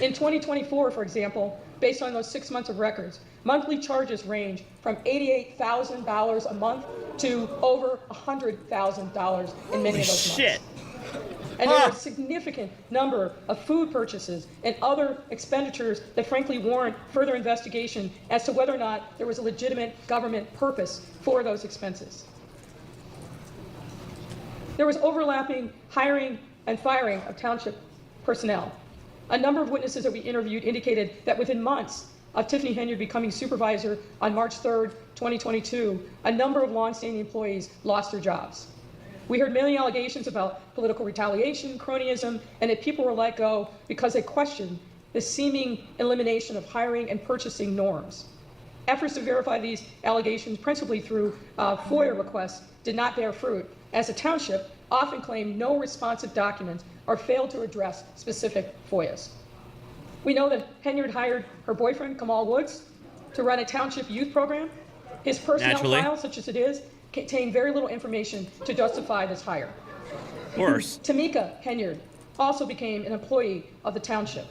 In 2024, for example, based on those 6 months of records, monthly charges range from $88,000 a month to over $100,000 in many of those months. And there are a significant number of food purchases and other expenditures that frankly warrant further investigation as to whether or not there was a legitimate government purpose for those expenses. There was overlapping hiring and firing of township personnel. A number of witnesses that we interviewed indicated that within months of Tiffany Henyard becoming supervisor on March 3rd, 2022, a number of longstanding employees lost their jobs. We heard many allegations about political retaliation, cronyism, and that people were let go because they questioned the seeming elimination of hiring and purchasing norms. Efforts to verify these allegations, principally through FOIA requests, did not bear fruit, as the township often claimed no responsive documents or failed to address specific FOIAs. We know that Henyard hired her boyfriend, Kamal Woods, to run a township youth program. His personnel file, such as it is, contain very little information to justify this hire. Of course. Tamika Henyard also became an employee of the township.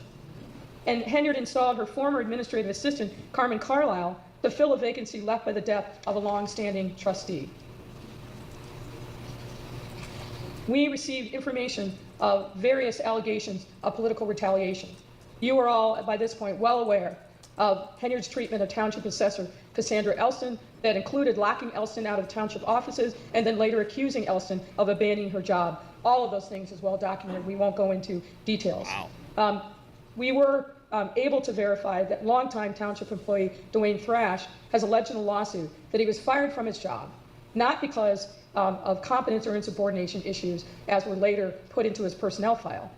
And Henyard installed her former administrative assistant, Carmen Carlisle, to fill a vacancy left by the death of a long-standing trustee. We received information of various allegations of political retaliation. You are all, by this point, well aware of Henyard's treatment of Township Assessor Cassandra Elston that included locking Elston out of township offices and then later accusing Elston of abandoning her job. All of those things is well documented. We won't go into details. Wow. We were able to verify that longtime township employee Dwayne Thrash has alleged in a lawsuit that he was fired from his job, not because of competence or insubordination issues, as were later put into his personnel file,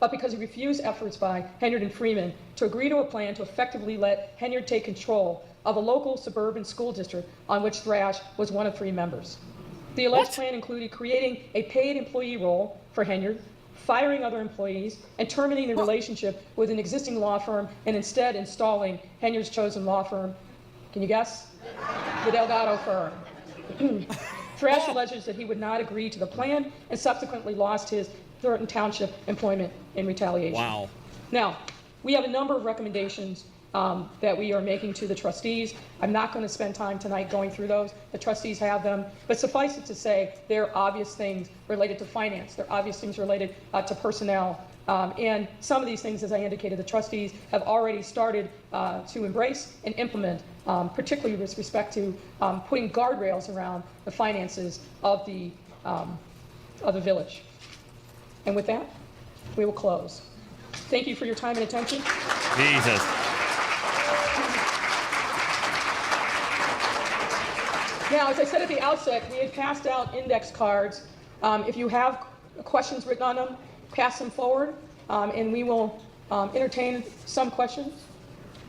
but because he refused efforts by Henyard and Freeman to agree to a plan to effectively let Henyard take control of a local suburban school district on which Thrash was one of 3 members. The alleged plan included creating a paid employee role for Henyard, firing other employees, and terminating the relationship with an existing law firm and instead installing Henyard's chosen law firm. Can you guess? The Delgado firm. Thrash alleges that he would not agree to the plan and subsequently lost his Thornton Township employment in retaliation. Wow. Now, we have a number of recommendations that we are making to the trustees. I'm not going to spend time tonight going through those. The trustees have them. But suffice it to say, there are obvious things related to finance. There are obvious things related to personnel. And some of these things, as I indicated, the trustees have already started to embrace and implement, particularly with respect to putting guardrails around the finances of the village. And with that, we will close. Thank you for your time and attention. Jesus. Now, as I said at the outset, we had passed out index cards. If you have questions written on them, pass them forward, and we will entertain some questions.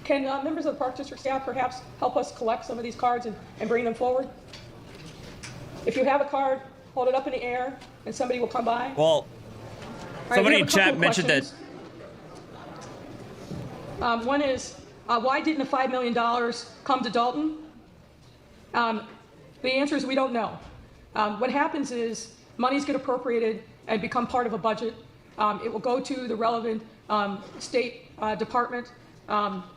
Can members of the Park District staff perhaps help us collect some of these cards and bring them forward? If you have a card, hold it up in the air, and somebody will come by. Well, somebody in chat mentioned that. One is, why didn't the $5 million come to Dolton? The answer is we don't know. What happens is monies get appropriated and become part of a budget. It will go to the relevant state department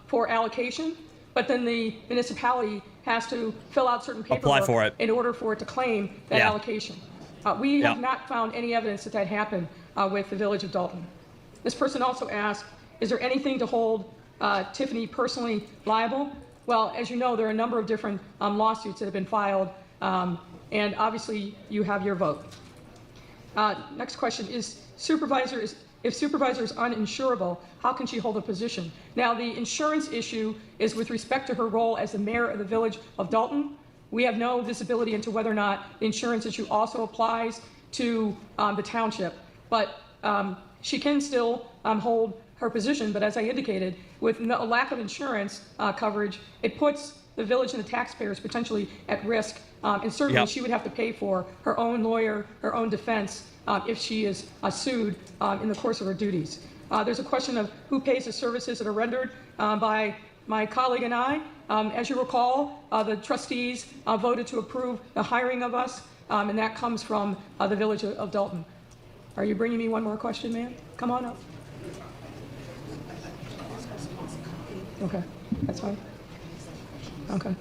for allocation, but then the municipality has to fill out certain paperwork in order for it to claim that allocation. We have not found any evidence that that happened with the village of Dolton. This person also asked, is there anything to hold Tiffany personally liable? Well, as you know, there are a number of different lawsuits that have been filed, and obviously you have your vote. Next question is, if supervisor is uninsurable, how can she hold a position? Now, the insurance issue is with respect to her role as the mayor of the village of Dolton. We have no visibility into whether or not the insurance issue also applies to the township, but she can still hold her position. But as I indicated, with a lack of insurance coverage, it puts the village and the taxpayers potentially at risk, and certainly she would have to pay for her own lawyer, her own defense, if she is sued in the course of her duties. There's a question of who pays the services that are rendered by my colleague and I. As you recall, the trustees voted to approve the hiring of us, and that comes from the village of Dolton. Are you bringing me one more question, ma'am? Come on up. Okay, that's fine. Okay.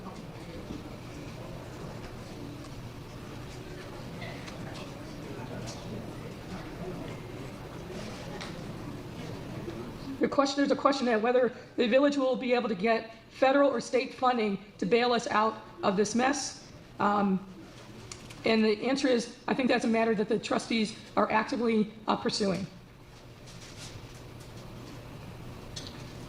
There's a question that whether the village will be able to get federal or state funding to bail us out of this mess. And the answer is, I think that's a matter that the trustees are actively pursuing.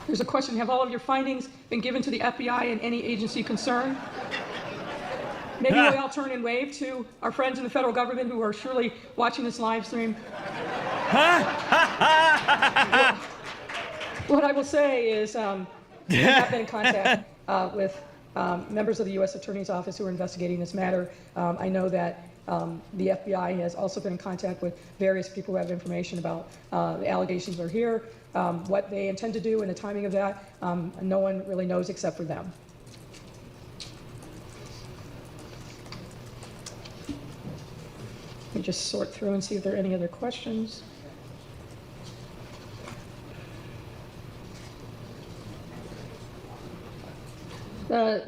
There's a question, have all of your findings been given to the FBI and any agency concerned? Maybe we all turn and wave to our friends in the federal government who are surely watching this live stream. What I will say is we have been in contact with members of the U.S. Attorney's Office who are investigating this matter. I know that the FBI has also been in contact with various people who have information about the allegations that are here. What they intend to do and the timing of that, no one really knows except for them. Let me just sort through and see if there are any other questions.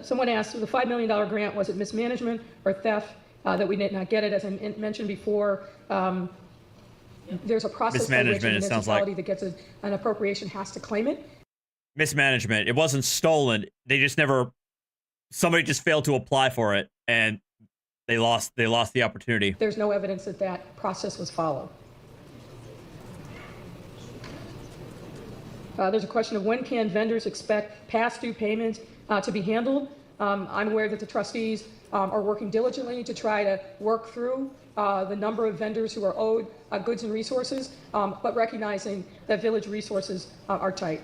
Someone asked, the $5 million grant, was it mismanagement or theft that we did not get it? As I mentioned before, there's a process by which a municipality that gets an appropriation has to claim it. Mismanagement. It wasn't stolen. They just never, somebody just failed to apply for it, and they lost the opportunity. There's no evidence that that process was followed. There's a question of when can vendors expect past due payments to be handled. I'm aware that the trustees are working diligently to try to work through the number of vendors who are owed goods and resources, but recognizing that village resources are tight.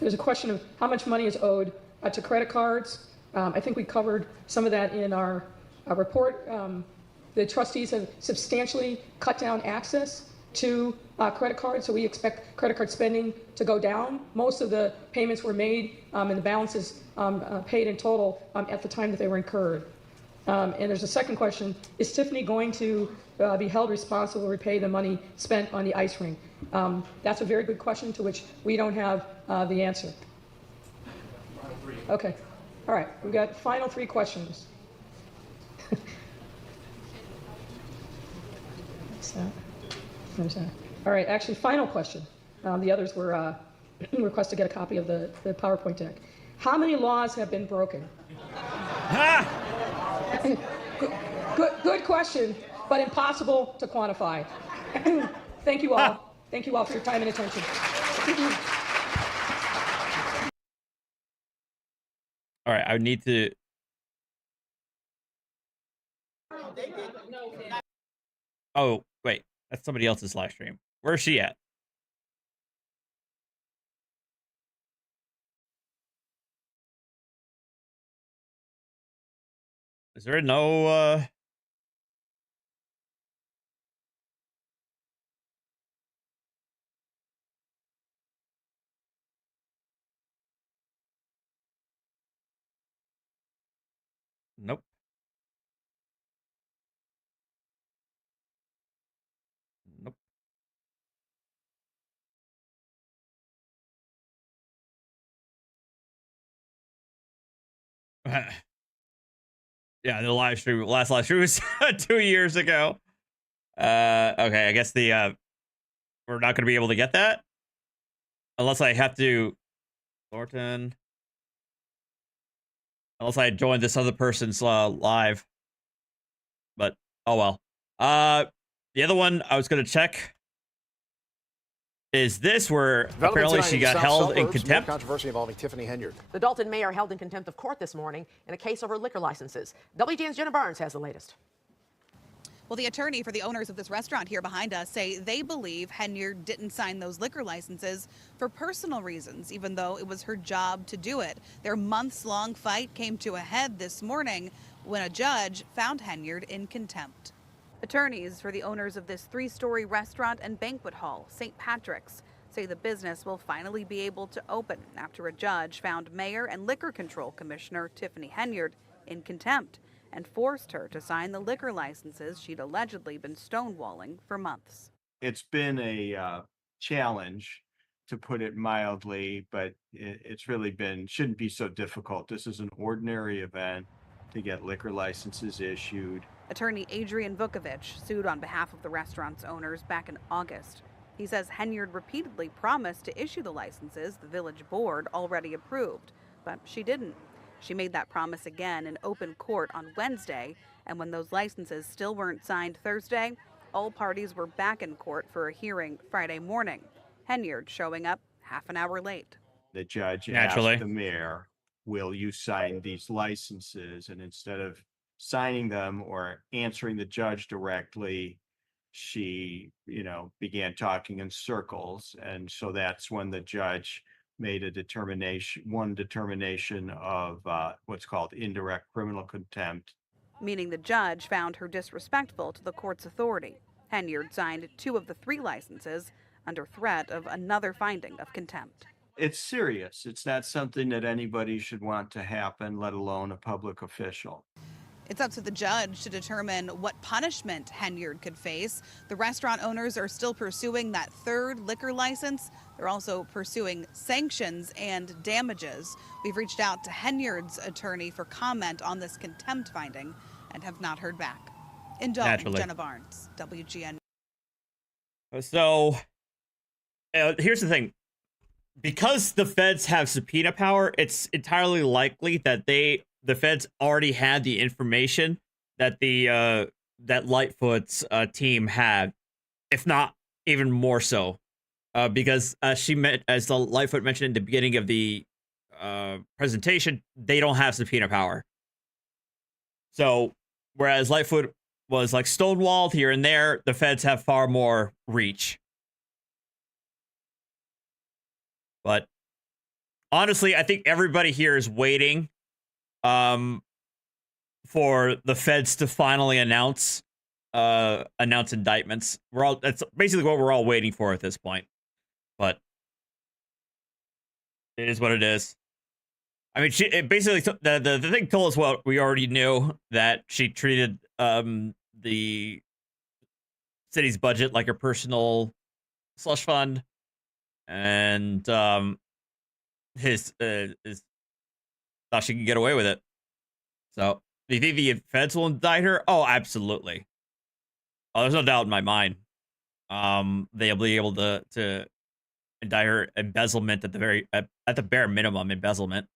There's a question of how much money is owed to credit cards. I think we covered some of that in our report. The trustees have substantially cut down access to credit cards, so we expect credit card spending to go down. Most of the payments were made and the balances paid in total at the time that they were incurred. And there's a second question, is Tiffany going to be held responsible to repay the money spent on the ice rink? That's a very good question to which we don't have the answer. Okay, all right, we've got final 3 questions. All right, actually, final question. The others were request to get a copy of the PowerPoint deck. How many laws have been broken? Good question, but impossible to quantify. Thank you all. Thank you all for your time and attention. All right, I would need to. Oh, wait. That's somebody else's live stream. Where's she at? Is there no, Nope. Nope. Yeah, the last live stream was 2 years ago. Okay, I guess we're not going to be able to get that unless I have to Dolton. Unless I join this other person's live. But oh well. The other one I was going to check is this, where apparently she got held in contempt. Controversy involving Tiffany Henyard. The Dolton mayor held in contempt of court this morning in a case over liquor licenses. WGN's Jenna Barnes has the latest. Well, the attorney for the owners of this restaurant here behind us say they believe Henyard didn't sign those liquor licenses for personal reasons, even though it was her job to do it. Their months-long fight came to a head this morning when a judge found Henyard in contempt. Attorneys for the owners of this 3-story restaurant and banquet hall, St. Patrick's, say the business will finally be able to open after a judge found Mayor and Liquor Control Commissioner Tiffany Henyard in contempt and forced her to sign the liquor licenses she'd allegedly been stonewalling for months. It's been a challenge to put it mildly, but it's really shouldn't be so difficult. This is an ordinary event to get liquor licenses issued. Attorney Adrian Vukovich sued on behalf of the restaurant's owners back in August. He says Henyard repeatedly promised to issue the licenses the village board already approved, but she didn't. She made that promise again in open court on Wednesday, and when those licenses still weren't signed Thursday, all parties were back in court for a hearing Friday morning. Henyard showing up half an hour late. The judge Naturally asked the mayor, will you sign these licenses? And instead of signing them or answering the judge directly, she, began talking in circles. And so that's when the judge made one determination of what's called indirect criminal contempt. Meaning the judge found her disrespectful to the court's authority. Henyard signed 2 of the 3 licenses under threat of another finding of contempt. It's serious. It's not something that anybody should want to happen, let alone a public official. It's up to the judge to determine what punishment Henyard could face. The restaurant owners are still pursuing that 3rd liquor license. They're also pursuing sanctions and damages. We've reached out to Henyard's attorney for comment on this contempt finding and have not heard back. In Dolton, Naturally. Jenna Barnes, WGN. So here's the thing. Because the feds have subpoena power, it's entirely likely that the feds already had the information that that Lightfoot's team had, if not even more so, because as the Lightfoot mentioned in the beginning of the presentation, they don't have subpoena power. So whereas Lightfoot was like stonewalled here and there, the feds have far more reach. But honestly, I think everybody here is waiting for the feds to finally announce indictments. That's basically what we're all waiting for at this point. But it is what it is. I mean, it basically the thing told us what we already knew, that she treated the city's budget like a personal slush fund, and his thought she could get away with it. So, do you think the feds will indict her? Oh, absolutely. Oh, there's no doubt in my mind. They'll be able to indict her embezzlement at the bare minimum, embezzlement,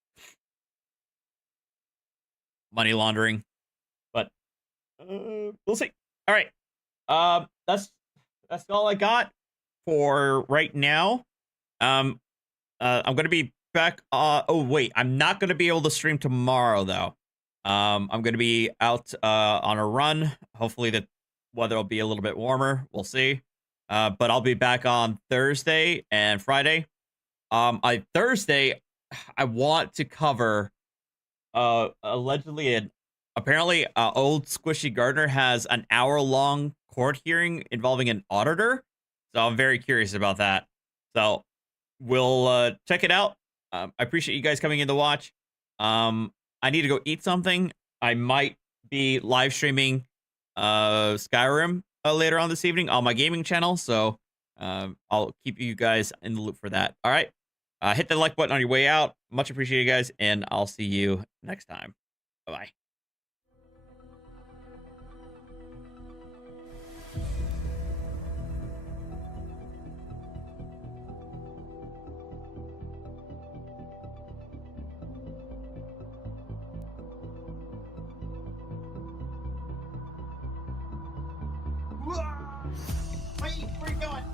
money laundering. But we'll see. All right, that's all I got for right now. I'm gonna be back. Oh wait, I'm not gonna be able to stream tomorrow though. I'm gonna be out on a run. Hopefully the weather will be a little bit warmer. We'll see. But I'll be back on Thursday and Friday. Thursday, I want to cover allegedly and apparently old Squishy Gardner has an hour-long court hearing involving an auditor. So I'm very curious about that. So we'll check it out. I appreciate you guys coming in to watch. I need to go eat something. I might be live streaming Skyrim later on this evening on my gaming channel. So I'll keep you guys in the loop for that. All right. Hit the like button on your way out. Much appreciated, guys. And I'll see you next time. Bye-bye. Wait, where are you going?